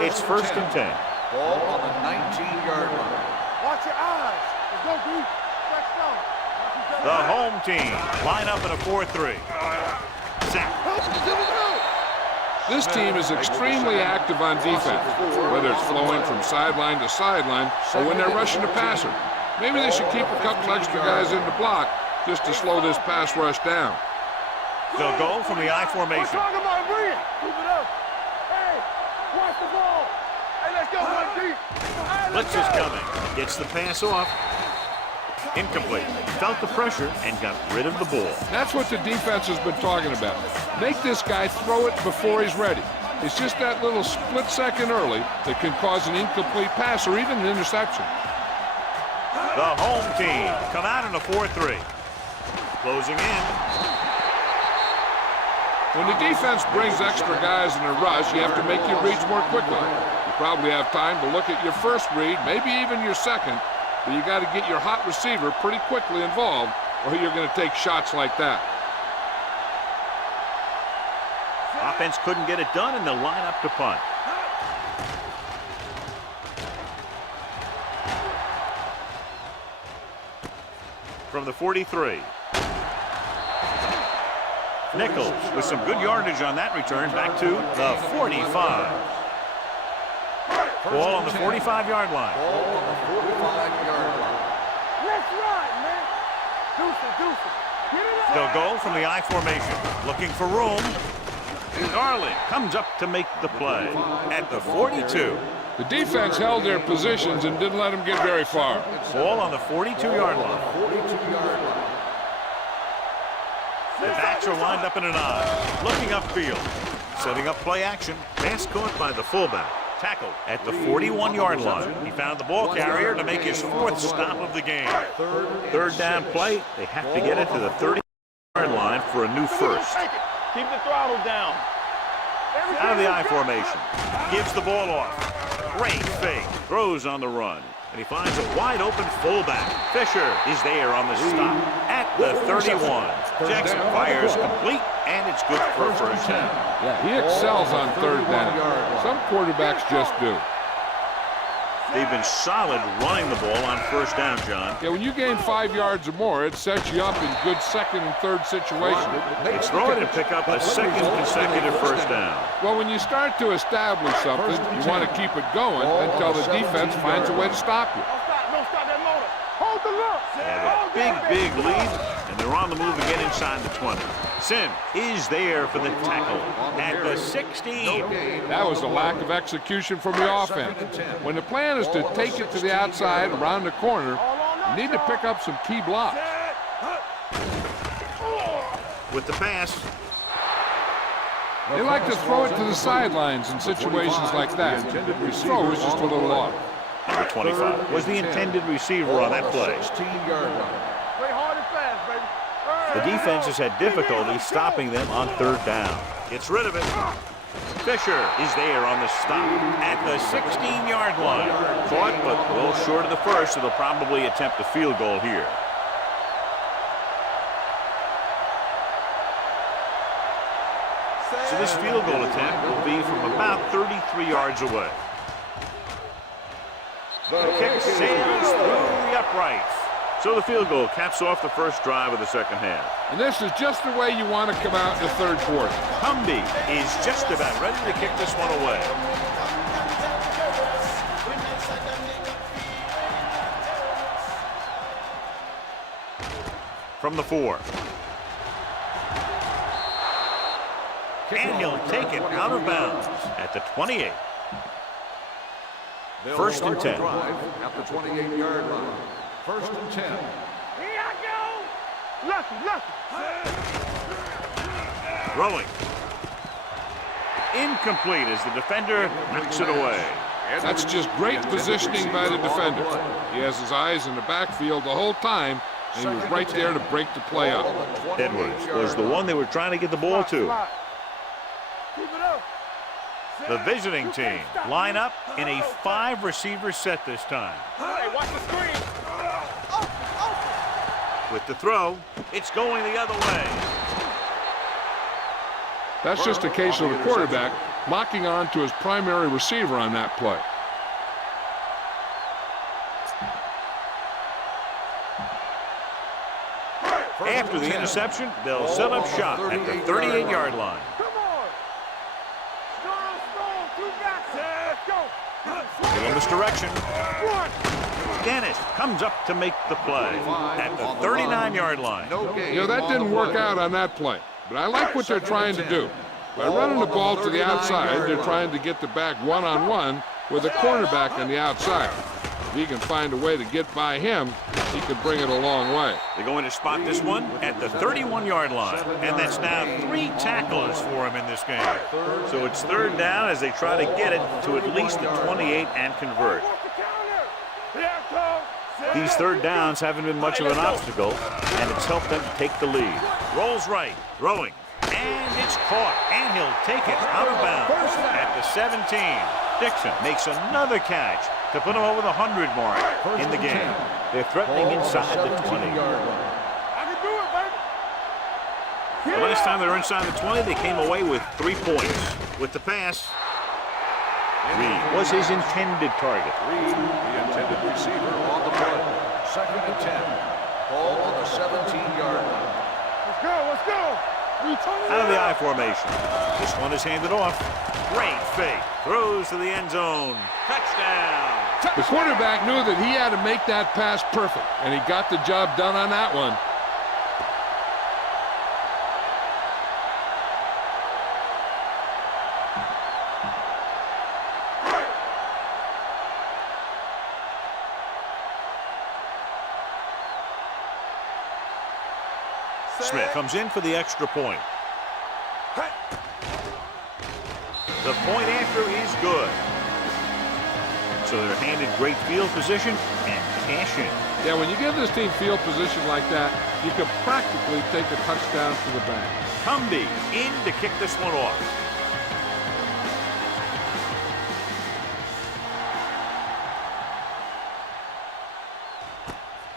It's first and 10. Ball on the 19-yard line. Watch your eyes. Let's go, dude. Let's go. The home team line up in a 4-3. Sack. This team is extremely active on defense, whether it's flowing from sideline to sideline or when they're rushing the passer. Maybe they should keep a couple extra guys in the block just to slow this pass rush down. They'll go from the I formation. We're talking about bring it. Keep it up. Hey, watch the ball. Hey, let's go, one deep. Hey, Blitz is coming. Gets the pass off. Incomplete. Felt the pressure and got rid of the ball. That's what the defense has been talking about. Make this guy throw it before he's ready. It's just that little split second early that can cause an incomplete pass or even an interception. The home team come out in a 4-3. Closing in. When the defense brings extra guys in a rush, you have to make your reads more quickly. You probably have time to look at your first read, maybe even your second, but you got to get your hot receiver pretty quickly involved or you're going to take shots like that. Offense couldn't get it done and they'll line up to punt. from the 43. Nichols with some good yardage on that return back to the 45. Ball on the 45-yard line. Ball on the 45-yard line. Let's ride, man. Deuce. Get it up. They'll go from the I formation, looking for room. Darling comes up to make the play at the 42. The defense held their positions and didn't let them get very far. Ball on the 42-yard line. 42-yard line. The backs are lined up in an I, looking upfield, setting up play action. Pass caught by the fullback. Tackled at the 41-yard line. He found the ball carrier to make his 4th stop of the game. Third down play. They have to get it to the 30-yard line for a new first. Keep the throttle down. Out of the I formation. Gives the ball off. Great fake. Throws on the run. And he finds a wide open fullback. Fisher is there on the stop at the 31. Jackson fires complete, and it's good for a first down. Yeah, he excels on third down. Some quarterbacks just do. They've been solid running the ball on first down, John. Yeah, when you gain 5 yards or more, it sets you up in good second and third situations. It's throw it and pick up a second consecutive first down. Well, when you start to establish something, you want to keep it going until the defense finds a way to stop you. Don't stop that motor. Hold the look. They have a big lead, and they're on the move again inside the 20. Sim is there for the tackle at the 16. That was a lack of execution from the offense. When the plan is to take it to the outside, around the corner, you need to pick up some key blocks. With the pass, They like to throw it to the sidelines in situations like that. His throw was just a little off. number 25 was the intended receiver on that play. 16-yard line. Play hard and fast, baby. The defense has had difficulty stopping them on third down. Gets rid of it. Fisher is there on the stop at the 16-yard line. Caught, but a little short of the first, so they'll probably attempt a field goal here. So this field goal attempt will be from about 33 yards away. The kick sails through the uprights. So the field goal caps off the first drive of the second half. And this is just the way you want to come out in the third quarter. Humby is just about ready to kick this one away. From the 4. And he'll take it out of bounds at the 28. First and 10. At the 28-yard line. First and 10. Here I go. Lucky. Throwing. Incomplete as the defender knocks it away. That's just great positioning by the defender. He has his eyes in the backfield the whole time, and he was right there to break the play up. Edwards was the one they were trying to get the ball to. Keep it up. The visiting team line up in a 5-receiver set this time. Hey, watch the screen. With the throw, it's going the other way. That's just a case of the quarterback locking on to his primary receiver on that play. After the interception, they'll set up shop at the 38-yard line. Come on. Strong. Two backs. Let's go. Give him misdirection. Dennis comes up to make the play at the 39-yard line. You know, that didn't work out on that play, but I like what they're trying to do. By running the ball to the outside, they're trying to get the back one-on-one with a cornerback on the outside. If he can find a way to get by him, he could bring it a long way. They're going to spot this one at the 31-yard line, and that's now 3 tacklers for him in this game. So it's third down as they try to get it to at least the 28 and convert. These third downs haven't been much of an obstacle, and it's helped them take the lead. Rolls right, throwing, and it's caught, and he'll take it out of bounds at the 17. Dixon makes another catch to put him over the 100 mark in the game. They're threatening inside the 20. I can do it, baby. The last time they were inside the 20, they came away with 3 points. With the pass, Reed was his intended target. Reed, the intended receiver on the play. Second and 10. Ball on the 17-yard line. Let's go, let's go. Out of the I formation. This one is handed off. Great fake. Throws to the end zone. Touchdown. The quarterback knew that he had to make that pass perfect, and he got the job done on that one. Smith comes in for the extra point. The point after is good. So they're handed great field position and cash in. Yeah, when you give this team field position like that, you can practically take a touchdown to the bank. Cumby in to kick this one off.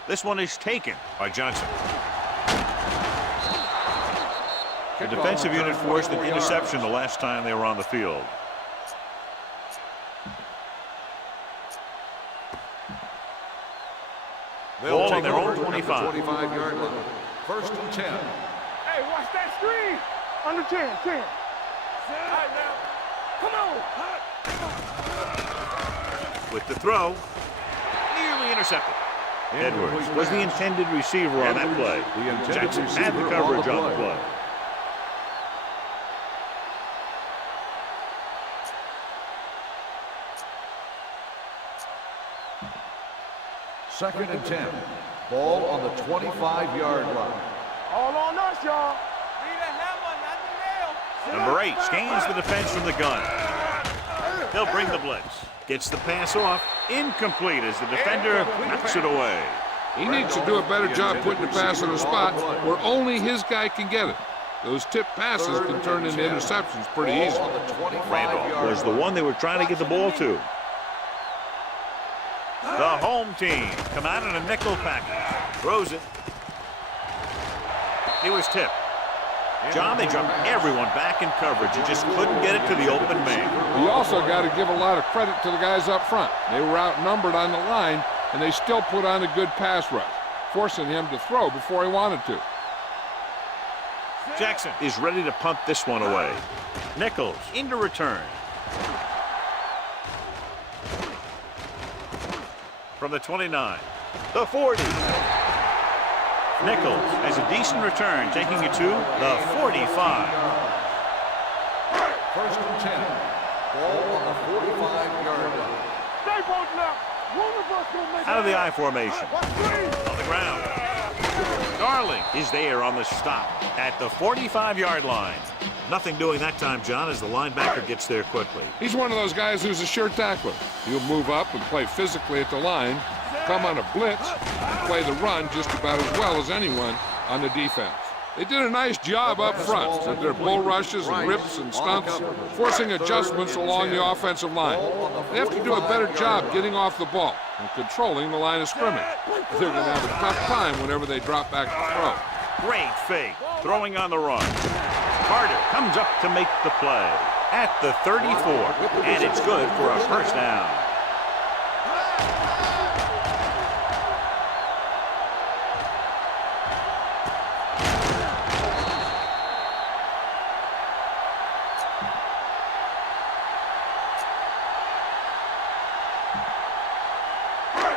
This one is taken by Johnson. The defensive unit forced an interception the last time they were on the field. Ball on their own 25. 25-yard line. First and 10. Hey, watch that screen. Under 10, 10. All right, now. Come on. With the throw, nearly intercepted. Edwards was the intended receiver on that play. Jackson had the coverage on the play. Second and 10. Ball on the 25-yard line. All on us, y'all. Number 8 scans the defense from the gun. They'll bring the blitz. Gets the pass off. Incomplete as the defender knocks it away. He needs to do a better job putting the pass in a spot where only his guy can get it. Those tip passes can turn into interceptions pretty easily. Randolph was the one they were trying to get the ball to. The home team come out in a nickel package. Throws it. It was tipped. John, they jumped everyone back in coverage. You just couldn't get it to the open man. You also got to give a lot of credit to the guys up front. They were outnumbered on the line, and they still put on a good pass rush, forcing him to throw before he wanted to. Jackson is ready to punt this one away. Nichols into return. From the 29, the 40. Nichols has a decent return, taking it to the 45. First and 10. Ball on the 45-yard line. Stay bolting up. One of us gonna make Out of the it. I formation. On the ground. Darling is there on the stop at the 45-yard line. Nothing doing that time, John, as the linebacker gets there quickly. He's one of those guys who's a sure tackler. He'll move up and play physically at the line, come on a blitz, and play the run just about as well as anyone on the defense. They did a nice job up front with their bull rushes and rips and stunts, forcing adjustments along the offensive line. They have to do a better job getting off the ball and controlling the line of scrimmage. They're going to have a tough time whenever they drop back to throw. Great fake, throwing on the run. Carter comes up to make the play at the 34, and it's good for a first down.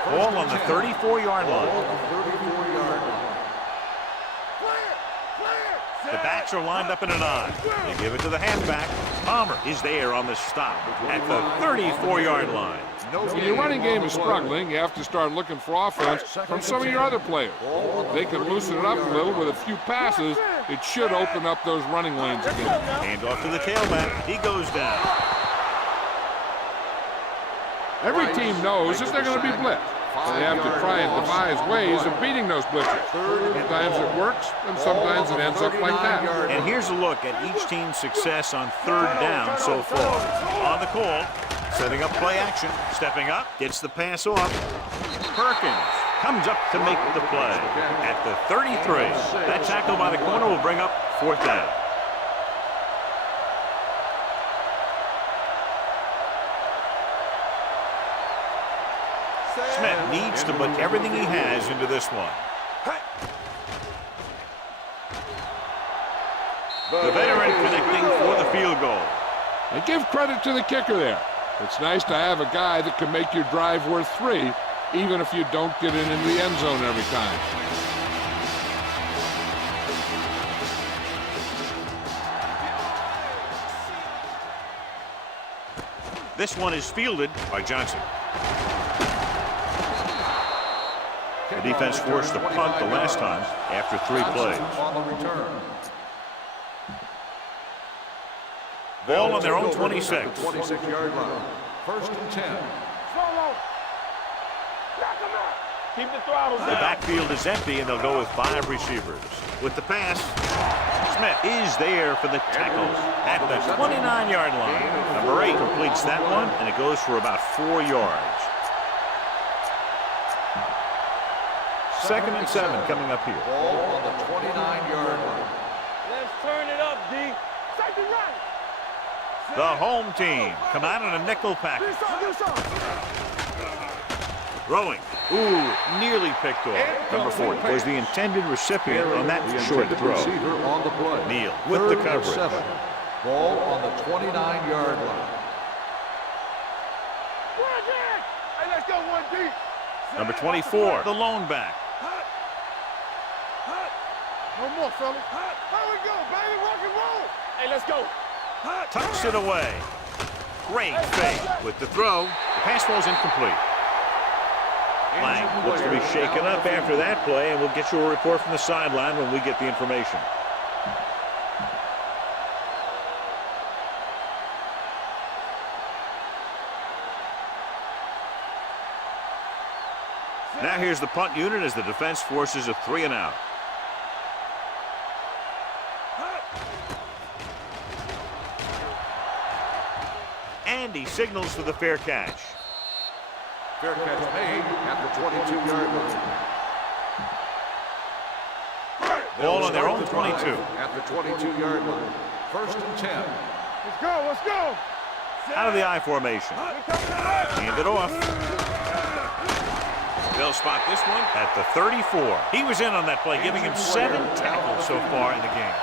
Ball on the 34-yard line. The backs are lined up in an I. They give it to the halfback. Palmer is there on the stop at the 34-yard line. When your running game is struggling, you have to start looking for offense from some of your other players. If they can loosen it up a little with a few passes, it should open up those running lanes again. Hand off to the tailback. He goes down. Every team knows that they're going to be blitzed. So they have to try and devise ways of beating those blitzers. Sometimes it works, and sometimes it ends up like that. And here's a look at each team's success on third down so far. On the call, setting up play action, stepping up, gets the pass off. Perkins comes up to make the play at the 33. That tackle by the corner will bring up fourth down. Smith needs to put everything he has into this one. The veteran connecting for the field goal. And give credit to the kicker there. It's nice to have a guy that can make your drive worth 3, even if you don't get it into the end zone every time. This one is fielded by Johnson. The defense forced the punt the last time after 3 plays. On the return. Ball on their own 26. 26-yard line. First and 10. Keep the throttles The down. backfield is empty, and they'll go with 5 receivers. With the pass, Smith is there for the tackle at the 29-yard line. Number 8 completes that one, and it goes for about 4 yards. 2nd and 7 coming up here. Ball on the 29-yard line. Let's turn it up, D. Safety right. The home team come out in a nickel package. Throwing. Ooh, nearly picked off. Number 4 was the intended recipient on that short throw. Receiver on the play. Neal with the 3rd and coverage. 7. Ball on the 29-yard line. Hey, let's go, 1D. Number 24, the lone back. No more, fellas. How we go, baby? Rock and roll. Hey, let's go. Tucks it away. Great fake with the throw. The pass falls incomplete. Lang looks to be shaken up after that play, and we'll get you a report from the sideline when we get the information. Now here's the punt unit as the defense forces a 3 and out. And he signals for the fair catch. Fair catch made at the 22-yard line. Ball on their own 22. At the 22-yard line. First and 10. Let's go, let's go. Out of the I formation. Hand it off. They'll spot this one at the 34. He was in on that play, giving him 7 tackles so far in the game.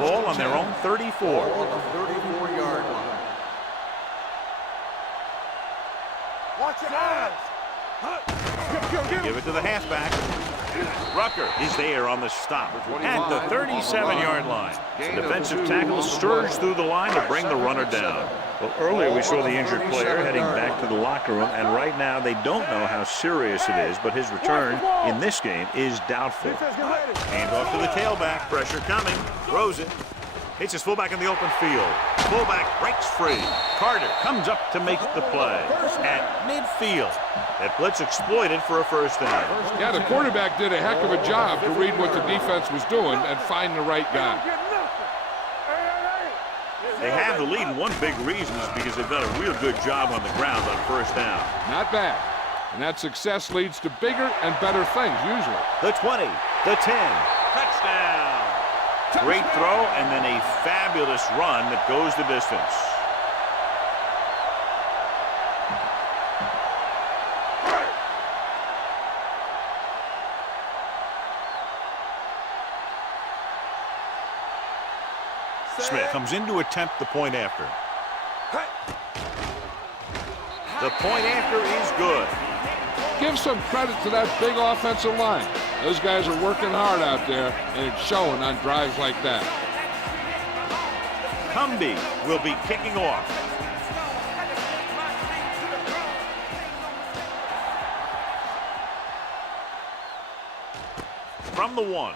Ball on their own 34. Ball on the 34-yard line. Watch your eyes. Give it to the halfback. Rucker is there on the stop at the 37-yard line. The defensive tackle surged through the line to bring the runner down. Well, earlier we saw the injured player heading back to the locker room, and right now they don't know how serious it is, but his return in this game is doubtful. Hand off to the tailback. Pressure coming. Throws it. Hits his fullback in the open field. Fullback breaks free. Carter comes up to make the play at midfield. That blitz exploited for a first down. Yeah, the quarterback did a heck of a job to read what the defense was doing and find the right guy. They have the lead, and one big reason is because they've done a real good job on the ground on first down. Not bad. And that success leads to bigger and better things, usually. The 20, the 10, touchdown. Great throw, and then a fabulous run that goes the distance. Smith comes in to attempt the point after. The point after is good. Give some credit to that big offensive line. Those guys are working hard out there, and it's showing on drives like that. Cumby will be kicking off. From the 1.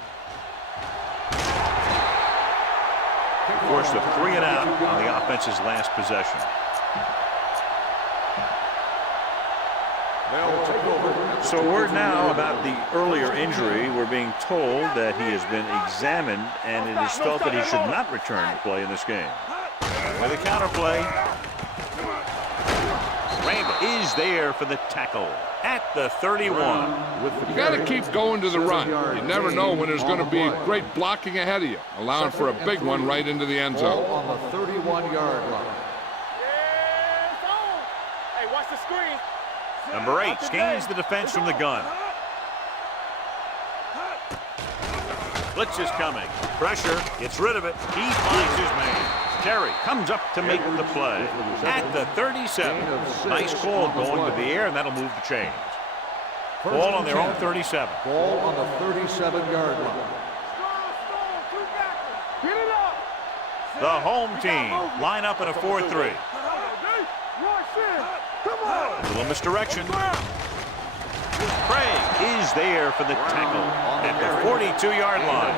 Forced a 3 and out on the offense's last possession. So word now about the earlier injury. We're being told that he has been examined, and it is felt that he should not return to play in this game. With a counterplay. Randall is there for the tackle at the 31. You got to keep going to the run. You never know when there's going to be great blocking ahead of you, allowing for a big one right into the end zone. Ball on the 31-yard line. the screen. Number 8 scans the defense from the gun. Blitz is coming. Pressure, gets rid of it. He finds his man. Terry comes up to make the play at the 37. Nice call going to the air, and that'll move the chains. Ball on their own 37. Ball on the 37-yard line. Get it up. The home team line up in a 4-3. Rush in. Come on. Little misdirection. Craig is there for the tackle at the 42-yard line.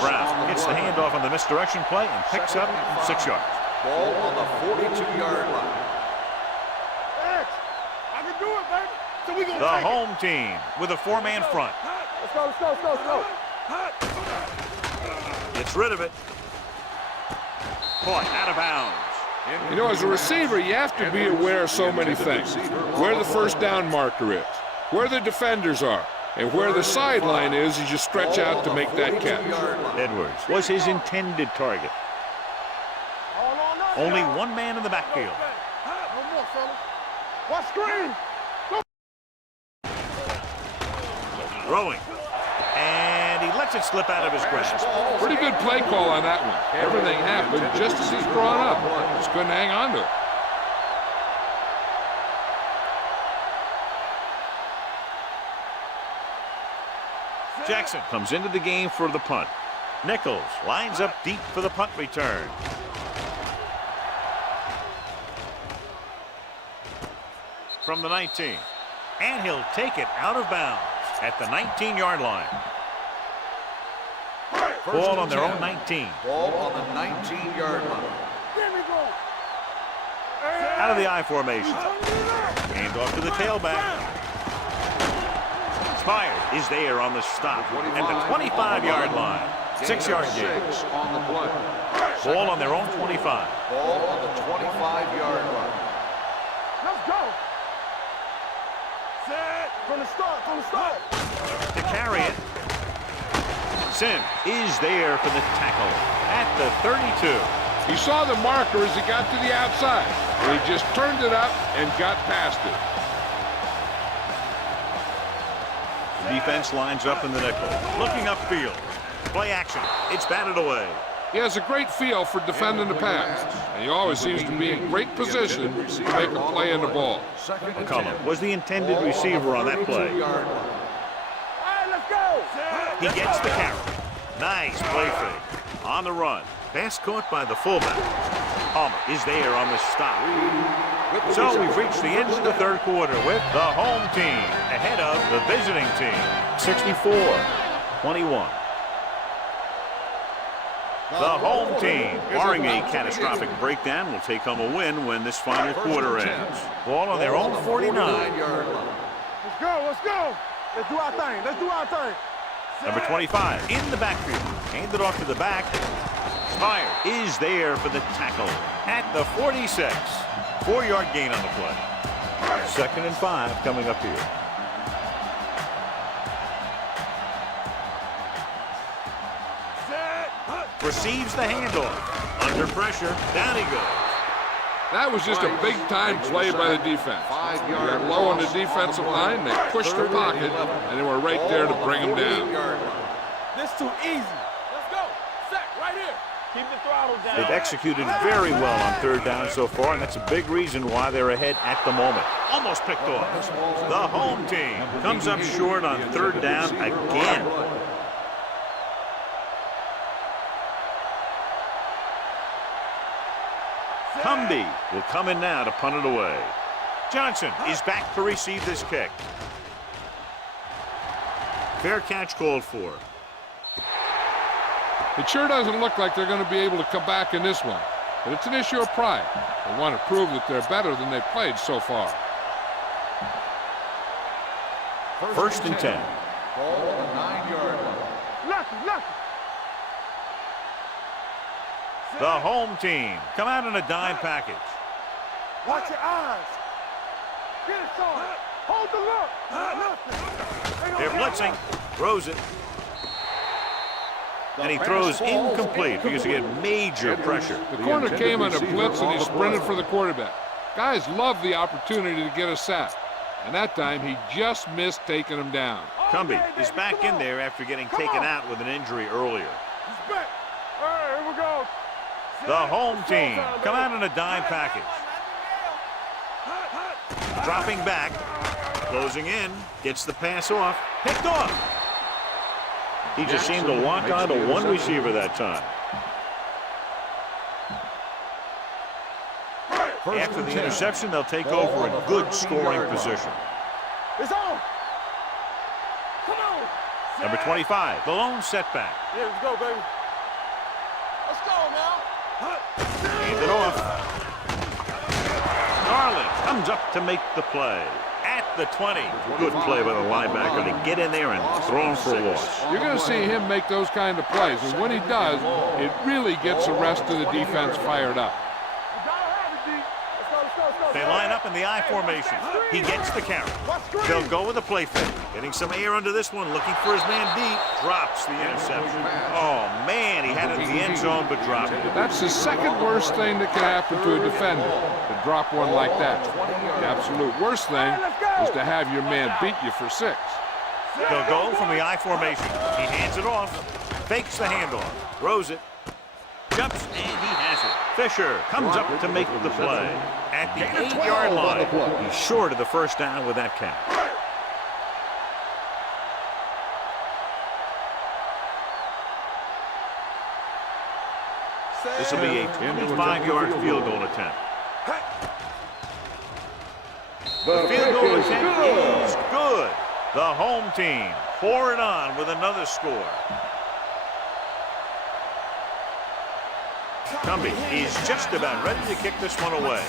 Brown gets the handoff on the misdirection play and picks up 6 yards. Ball on the 42-yard line. X, I can do it, baby. So we gonna The take home team with a 4-man front. Let's go, let's go, let's go, let's go. Gets rid of it. Caught out of bounds. You know, as a receiver, you have to be aware of so many things. Where the first down marker is, where the defenders are, and where the sideline is as you stretch out to make that catch. Edwards was his intended target. Only one man in the backfield. No more, fella. Watch screen. Throwing. And he lets it slip out of his grasp. Pretty good play call on that one. Everything happened just as he's drawn up. Just couldn't hang on to it. Jackson comes into the game for the punt. Nichols lines up deep for the punt return. From the 19. And he'll take it out of bounds at the 19-yard line. Ball on their own 19. Ball on the 19-yard line. Out of the I formation. Hand off to the tailback. Fired is there on the stop at the 25-yard line. 6-yard gain. On the play. Ball on their own 25. Ball on the 25-yard line. Let's go. Set. From the start, from the start. To carry it. Sim is there for the tackle at the 32. He saw the marker as he got to the outside, and he just turned it up and got past it. The defense lines up in the nickel. Looking upfield. Play action. It's batted away. He has a great feel for defending the pass, and he always seems to be in great position to make a play in the ball. McCullum was the intended receiver on that play. All right, let's go. He gets the carry. Nice play fake. On the run. Pass caught by the fullback. Palmer is there on the stop. So we've reached the end of the third quarter with the home team ahead of the visiting team. 64-21. The home team, barring a catastrophic breakdown, will take home a win when this final quarter ends. Ball on their own 49. Let's go, let's go. Let's do our thing, let's do our thing. Number 25 in the backfield. Handed off to the back. Spire is there for the tackle at the 46. 4-yard gain on the play. 2nd and 5 coming up here. Receives the handoff. Under pressure. Down he goes. That was just a big-time play by the defense. They were low on the defensive line, they pushed the pocket, and they were right there to bring him down. This too easy. Let's go. Set right here. Keep the throttle down. They've executed very well on 3rd down so far, and that's a big reason why they're ahead at the moment. Almost picked off. The home team comes up short on 3rd down again. Cumby will come in now to punt it away. Johnson is back to receive this kick. Fair catch called for. It sure doesn't look like they're going to be able to come back in this one, but it's an issue of pride. They want to prove that they're better than they've played so far. 1st and 10. Ball on the 9-yard line. Lucky. The home team come out in a dime package. Watch your eyes. Get it, son. Hold the look. They're blitzing. Throws it. And he throws incomplete because he had major pressure. The corner came on a blitz and he sprinted for the quarterback. Guys love the opportunity to get a sack, and that time he just missed taking him down. Cumby is back in there after getting taken out with an injury earlier. He's back. All right, here we go. The home team come out in a dime package. Dropping back, closing in, gets the pass off, picked off. He just seemed to lock on to one receiver that time. After the interception, they'll take over a good scoring position. It's on. Come on. Number 25, the lone setback. Yeah, let's go, baby. Let's go now. Hand it off. Garland comes up to make the play. At the 20. Good play by the linebacker to get in there and throw him for a loss. You're going to see him make those kind of plays, and when he does, it really gets the rest of the defense fired up. They line up in the I formation. He gets the carry. They'll go with a play fake. Getting some air under this one, looking for his man deep. Drops the interception. Oh, man, he had it in the end zone, but dropped it. That's the second worst thing that can happen to a defender, to drop one like that. The absolute worst thing is to have your man beat you for 6. They'll go from the I formation. He hands it off, fakes the handoff, throws it, jumps, and he has it. Fisher comes up to make the play. At the 8-yard line, he's short of the first down with that catch. This will be a 25-yard field goal attempt. The field goal attempt is good. The home team pour it on with another score. Cumby is just about ready to kick this one away.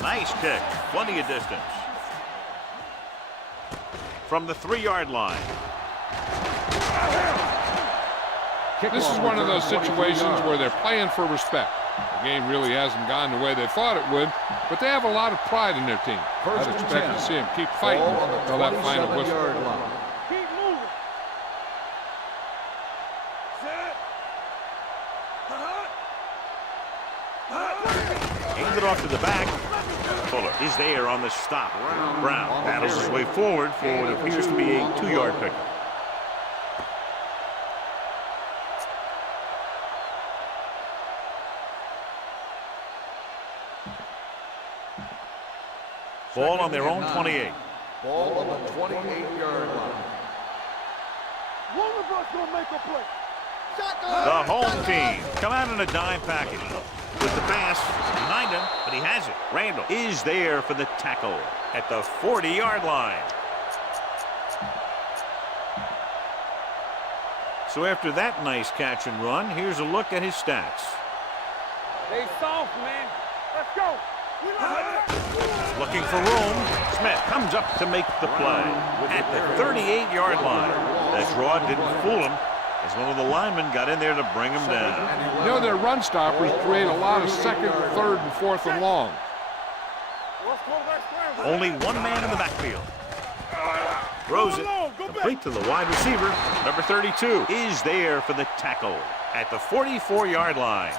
Nice kick, plenty of distance. From the 3-yard line. This is one of those situations where they're playing for respect. The game really hasn't gone the way they thought it would, but they have a lot of pride in their team. I'd expect to see them keep fighting until that final whistle. Keep moving. Hands it off to the back. Fuller is there on the stop. Brown battles his way forward for what appears to be a 2-yard pickup. Ball on their own 28. Ball on the 28-yard line. One of us gonna make a play. The home team come out in a dime package. With the pass behind him, but he has it. Randall is there for the tackle at the 40-yard line. So after that nice catch and run, here's a look at his stats. They soft, man. Let's go. Looking for room, Smith comes up to make the play at the 38-yard line. That draw didn't fool him, as one of the linemen got in there to bring him down. You know, their run stoppers create a lot of 2nd, 3rd, and 4th and long. Only one man in the backfield. Throws it, complete to the wide receiver. Number 32 is there for the tackle at the 44-yard line.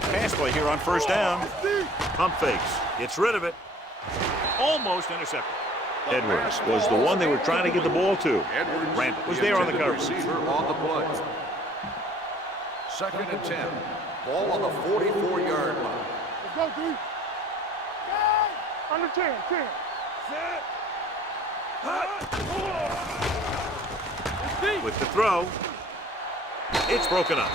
Pass play here on first down. Pump fakes. Gets rid of it. Almost intercepted. Edwards was the one they were trying to get the ball to. Randall was there on the cover. Receiver on the play. 2nd and 10. Ball on the 44-yard line. Let's go, D. Under 10. With the throw, it's broken up.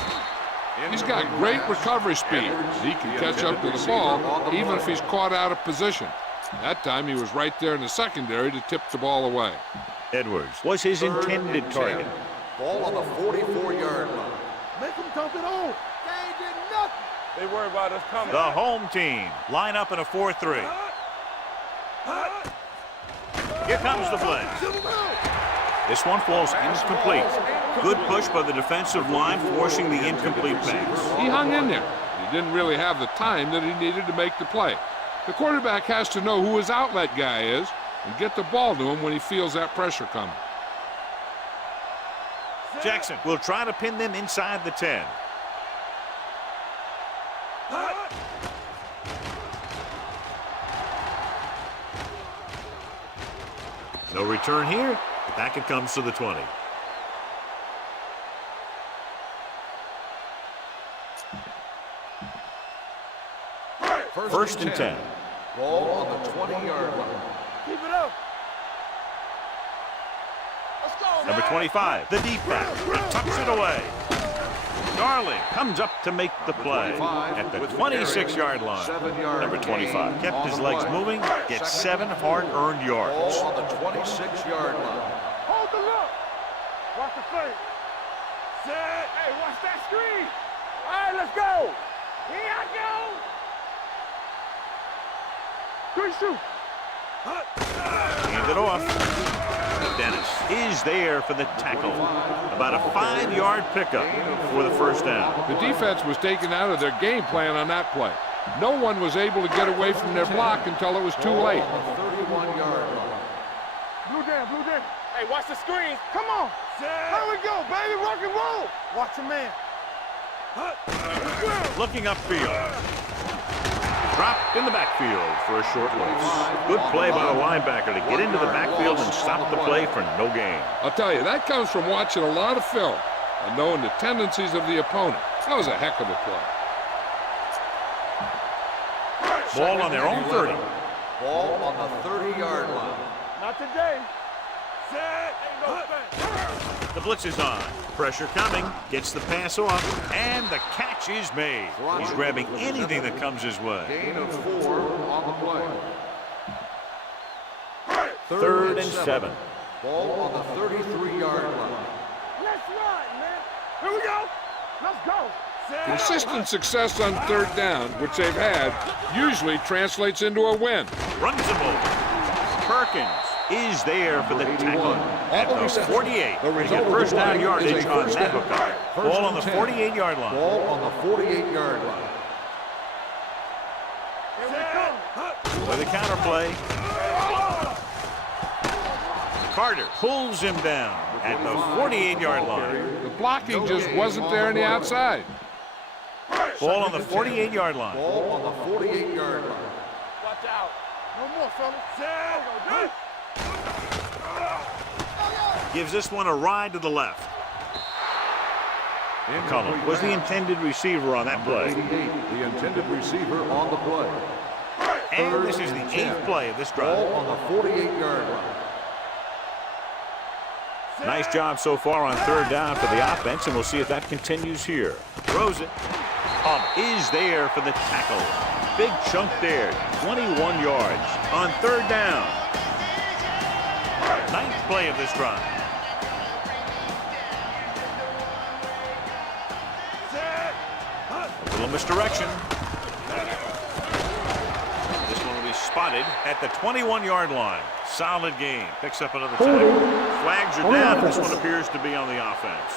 He's got great recovery speed. He can catch up to the ball even if he's caught out of position. That time he was right there in the secondary to tip the ball away. Edwards was his intended target. Ball on the 44-yard line. Make them dump it on. They ain't getting nothing. They worry about us coming. The home team line up in a 4-3. Here comes the blitz. This one falls incomplete. Good push by the defensive line, forcing the incomplete pass. He hung in there. He didn't really have the time that he needed to make the play. The quarterback has to know who his outlet guy is and get the ball to him when he feels that pressure coming. Jackson will try to pin them inside the 10. No return here. Back it comes to the 20. First and 10. Ball on the 20-yard line. Keep it up. Let's go, Number 25, the deep back, tucks it away. Darling comes up to make the play at the 26-yard line. Number 25 kept his legs moving, gets 7 hard-earned yards. Ball on the 26-yard line. Hold the look. Watch the fake. Set. Hey, watch that screen. All right, let's go. Here I go. 3, shoot. Hand it off. Dennis is there for the tackle. About a 5-yard pickup for the first down. The defense was taken out of their game plan on that play. No one was able to get away from their block until it was too late. 31-yard line. Blue down, blue down. Hey, watch the screen. Come on. There we go, baby. Rock and roll. Watch your man. Looking upfield. Dropped in the backfield for a short loss. Good play by the linebacker to get into the backfield and stop the play for no gain. I'll tell you, that comes from watching a lot of film and knowing the tendencies of the opponent. That was a heck of a play. Ball on their own 30. Ball on the 30-yard line. Not today. Set. The blitz is on. Pressure coming. Gets the pass off. And the catch is made. He's grabbing anything that comes his way. Gain of 4 on the play. Third and 7. Ball on the 33-yard line. Let's run, man. Here we go. Let's go. Consistent success on third down, which they've had, usually translates into a win. Runs him over. Perkins is there for the tackle at the 48. They get first down yardage on that hookup. Ball on the 48-yard line. Ball on the 48-yard line. Here we come. With a counter play. Carter pulls him down at the 48-yard line. The blocking just wasn't there on the outside. Ball on the 48-yard line. Ball on the 48-yard line. Watch out. No more, fellas. Gives this one a ride to the left. McCullum was the intended receiver on that play. The intended receiver on the play. And this is the 8th play of this drive. Ball on the 48-yard line. Nice job so far on third down for the offense, and we'll see if that continues here. Throws it. Is there for the tackle. Big chunk there, 21 yards on third down. 9th play of this drive. A little misdirection. This one will be spotted at the 21-yard line. Solid game. Picks up another tackle. Flags are down. This one appears to be on the offense.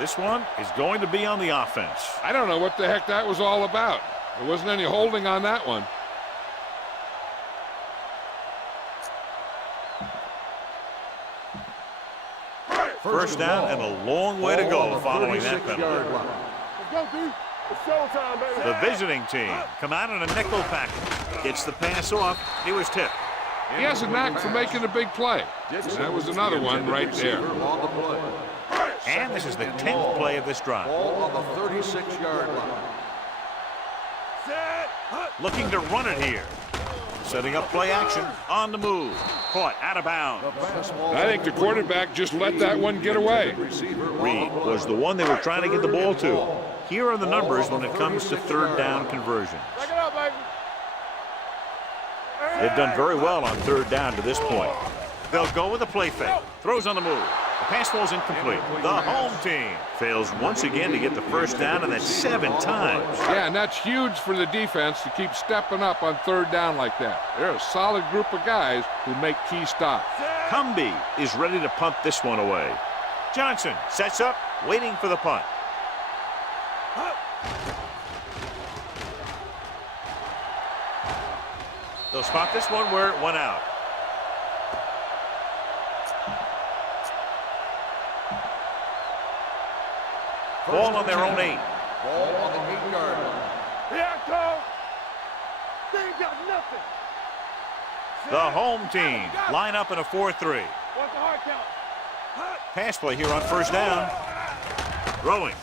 This one is going to be on the offense. I don't know what the heck that was all about. There wasn't any holding on that one. First down and a long way to go following that penalty. Let's go, D. It's showtime, baby. The visiting team come out in a nickel package. Gets the pass off. He was tipped. He has a knack for making a big play. That was another one right there. And this is the 10th play of this drive. Ball on the 36-yard line. Looking to run it here. Setting up play action on the move. Caught out of bounds. I think the quarterback just let that one get away. Reed was the one they were trying to get the ball to. Here are the numbers when it comes to third down conversions. Back it up, baby. They've done very well on third down to this point. They'll go with a play fake. Throws on the move. The pass falls incomplete. The home team fails once again to get the first down, and that's 7 times. Yeah, and that's huge for the defense to keep stepping up on third down like that. They're a solid group of guys who make key stops. Cumbie is ready to punt this one away. Johnson sets up, waiting for the punt. They'll spot this one where it went out. Ball on their own 8. Ball on the 8-yard line. Here I come. They ain't got nothing. The home team line up in a 4-3. Watch the hard count. Pass play here on first down. Throwing.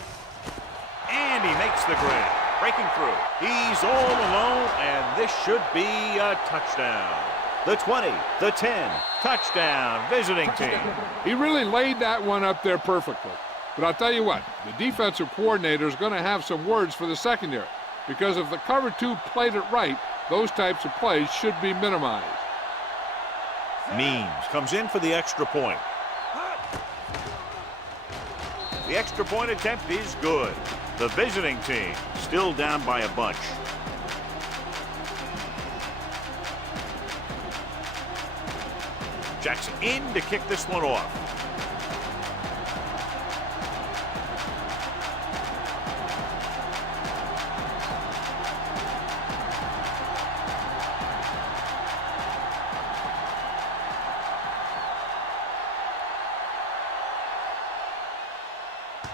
And he makes the grab. Breaking through. He's all alone, and this should be a touchdown. The 20, the 10, touchdown, visiting team. He really laid that one up there perfectly. But I'll tell you what, the defensive coordinator is going to have some words for the secondary, because if the cover 2 played it right, those types of plays should be minimized. Means comes in for the extra point. The extra point attempt is good. The visiting team still down by a bunch. Jackson in to kick this one off.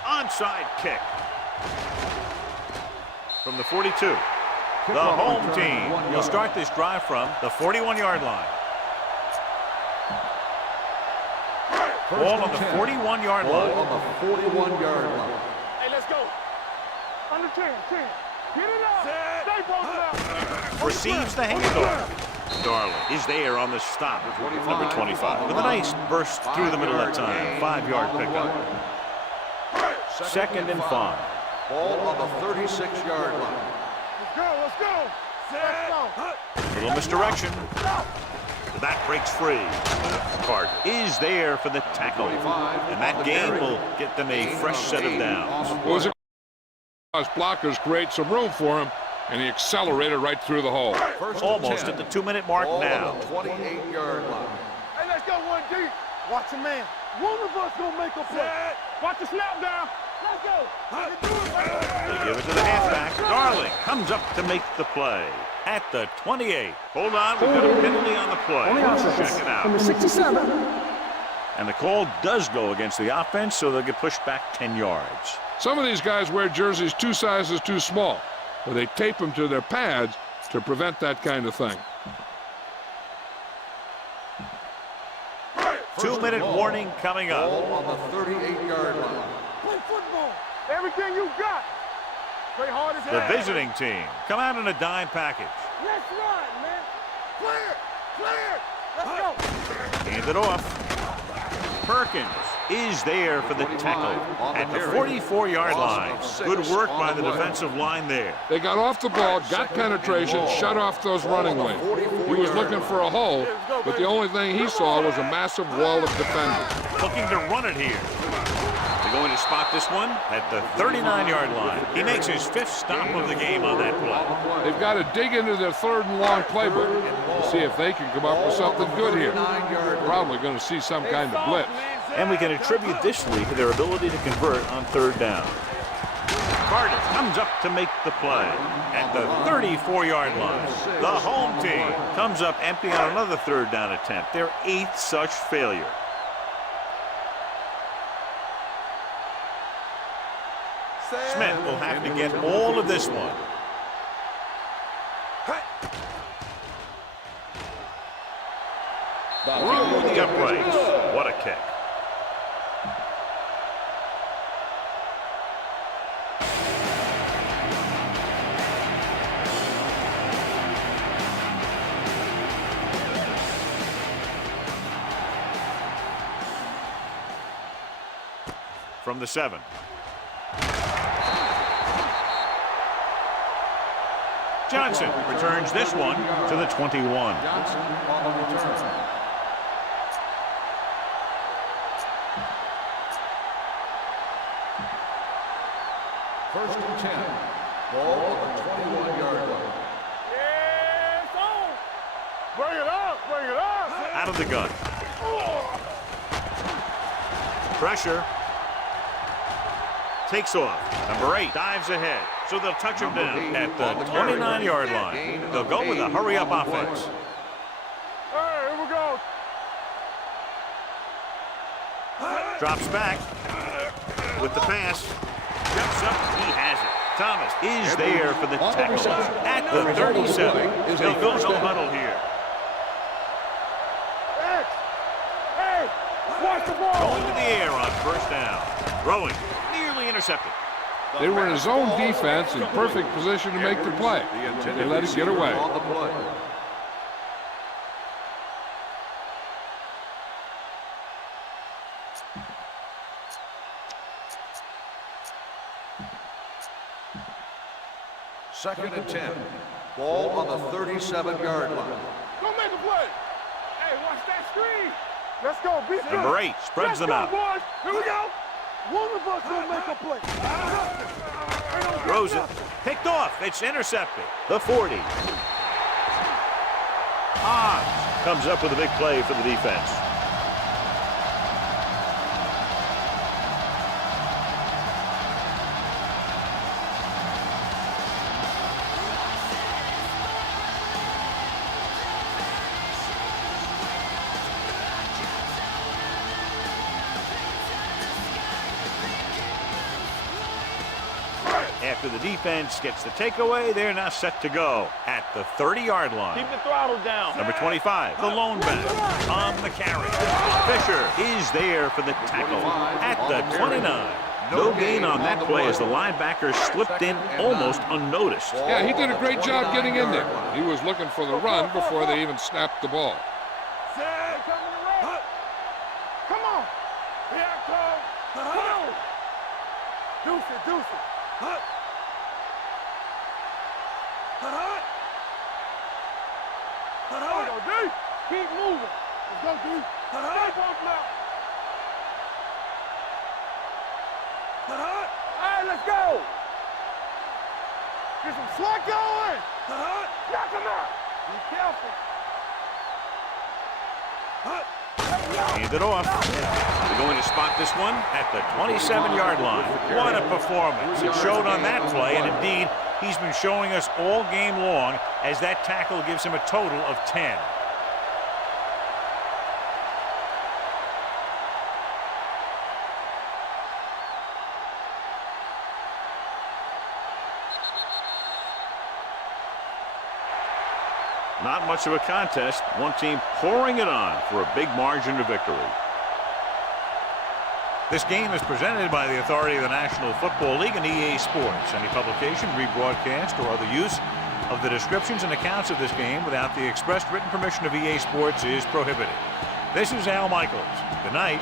Onside kick from the 42. The home team will start this drive from the 41-yard line. Ball on the 41-yard Ball line. on the 41-yard line. Hey, let's go. Under 10. Get it up. Stay posted up. Receives the handoff. Darling is there on the stop. Number 25 with a nice burst through the middle that time. 5-yard pickup. Second and 5. Ball on the 36-yard line. Let's go. Little misdirection. The back breaks free. Carter is there for the tackle. And that gain will get them a fresh set of downs. Those blockers create some room for him, and he accelerated right through the hole. Almost at the 2-minute mark now. Ball on the 28-yard line. Hey, let's go 1 deep. Watch a man. One of us gonna make a play. Watch the snap down. Let's go. They give it to the halfback. Darling comes up to make the play at the 28. Hold on, we've got a penalty on the play. On the Let's offense, check it out. number 67. And the call does go against the offense, so they'll get pushed back 10 yards. Some of these guys wear jerseys 2 sizes too small, or they tape them to their pads to prevent that kind of thing. 2-minute warning coming up. Ball on the 38-yard line. Play football. Everything you got. Play hard as hell. The visiting team come out in a dime package. Let's run, man. Clear. Let's go. Hand it off. Perkins is there for the tackle at the 44-yard line. Good work by the defensive line there. They got off the ball, got penetration, shut off those running lanes. He was looking for a hole, but the only thing he saw was a massive wall of defenders. Looking to run it here. They're going to spot this one at the 39-yard line. He makes his 5th stop of the game on that play. They've got to dig into their 3rd and long playbook to see if they can come up with something good here. Probably going to see some kind of blitz. And we can attribute this lead to their ability to convert on 3rd down. Carter comes up to make the play at the 34-yard line. The home team comes up empty on another 3rd down attempt. Their 8th such failure. Smith will have to get all of this one. Through the uprights. What a kick. From the 7. Johnson returns this one to the 21. Johnson on the return. First and 10. Ball on the 21-yard line. Yeah, it's on. Bring it up. Out of the gun. Pressure. Takes off. Number 8 dives ahead. So they'll touch him down at the 29-yard line. They'll go with a hurry-up offense. Drops back with the pass. Jumps up. He has it. Thomas is there for the tackle at the 37. They'll go no huddle here. Hey, watch the ball. Going to the air on first down. Throwing. Nearly intercepted. They were in a zone defense in perfect position to make the play. They let it get away. On the play. Second and 10. Ball on the 37-yard line. Go make a play. Hey, watch that screen. Let's go. Be good. Number 8 spreads them out. Boys. Here we go. One of us will make a play. Throws it. Picked off. It's intercepted. The 40. Comes up with a big play for the defense. After the defense gets the takeaway, they're now set to go at the 30-yard line. Keep the throttle down. Number 25, the lone back on the carry. Fisher is there for the tackle at the 29. No gain on that play as the linebacker slipped in almost unnoticed. Yeah, he did a great job getting in there. He was looking for the run before they even snapped the ball. Come on. Here I come. Come on. Deuce it, deuce it. D. Keep moving. Let's go, D. Stay both now. All right, let's go. Get some slack going. Knock him out. Be careful. Hand it off. They're going to spot this one at the 27-yard line. What a performance. It showed on that play, and indeed, he's been showing us all game long as that tackle gives him a total of 10. Not much of a contest. One team pouring it on for a big margin of victory. This game is presented by the authority of the National Football League and EA Sports. Any publication, rebroadcast, or other use of the descriptions and accounts of this game without the expressed written permission of EA Sports is prohibited. This is Al Michaels. Good night.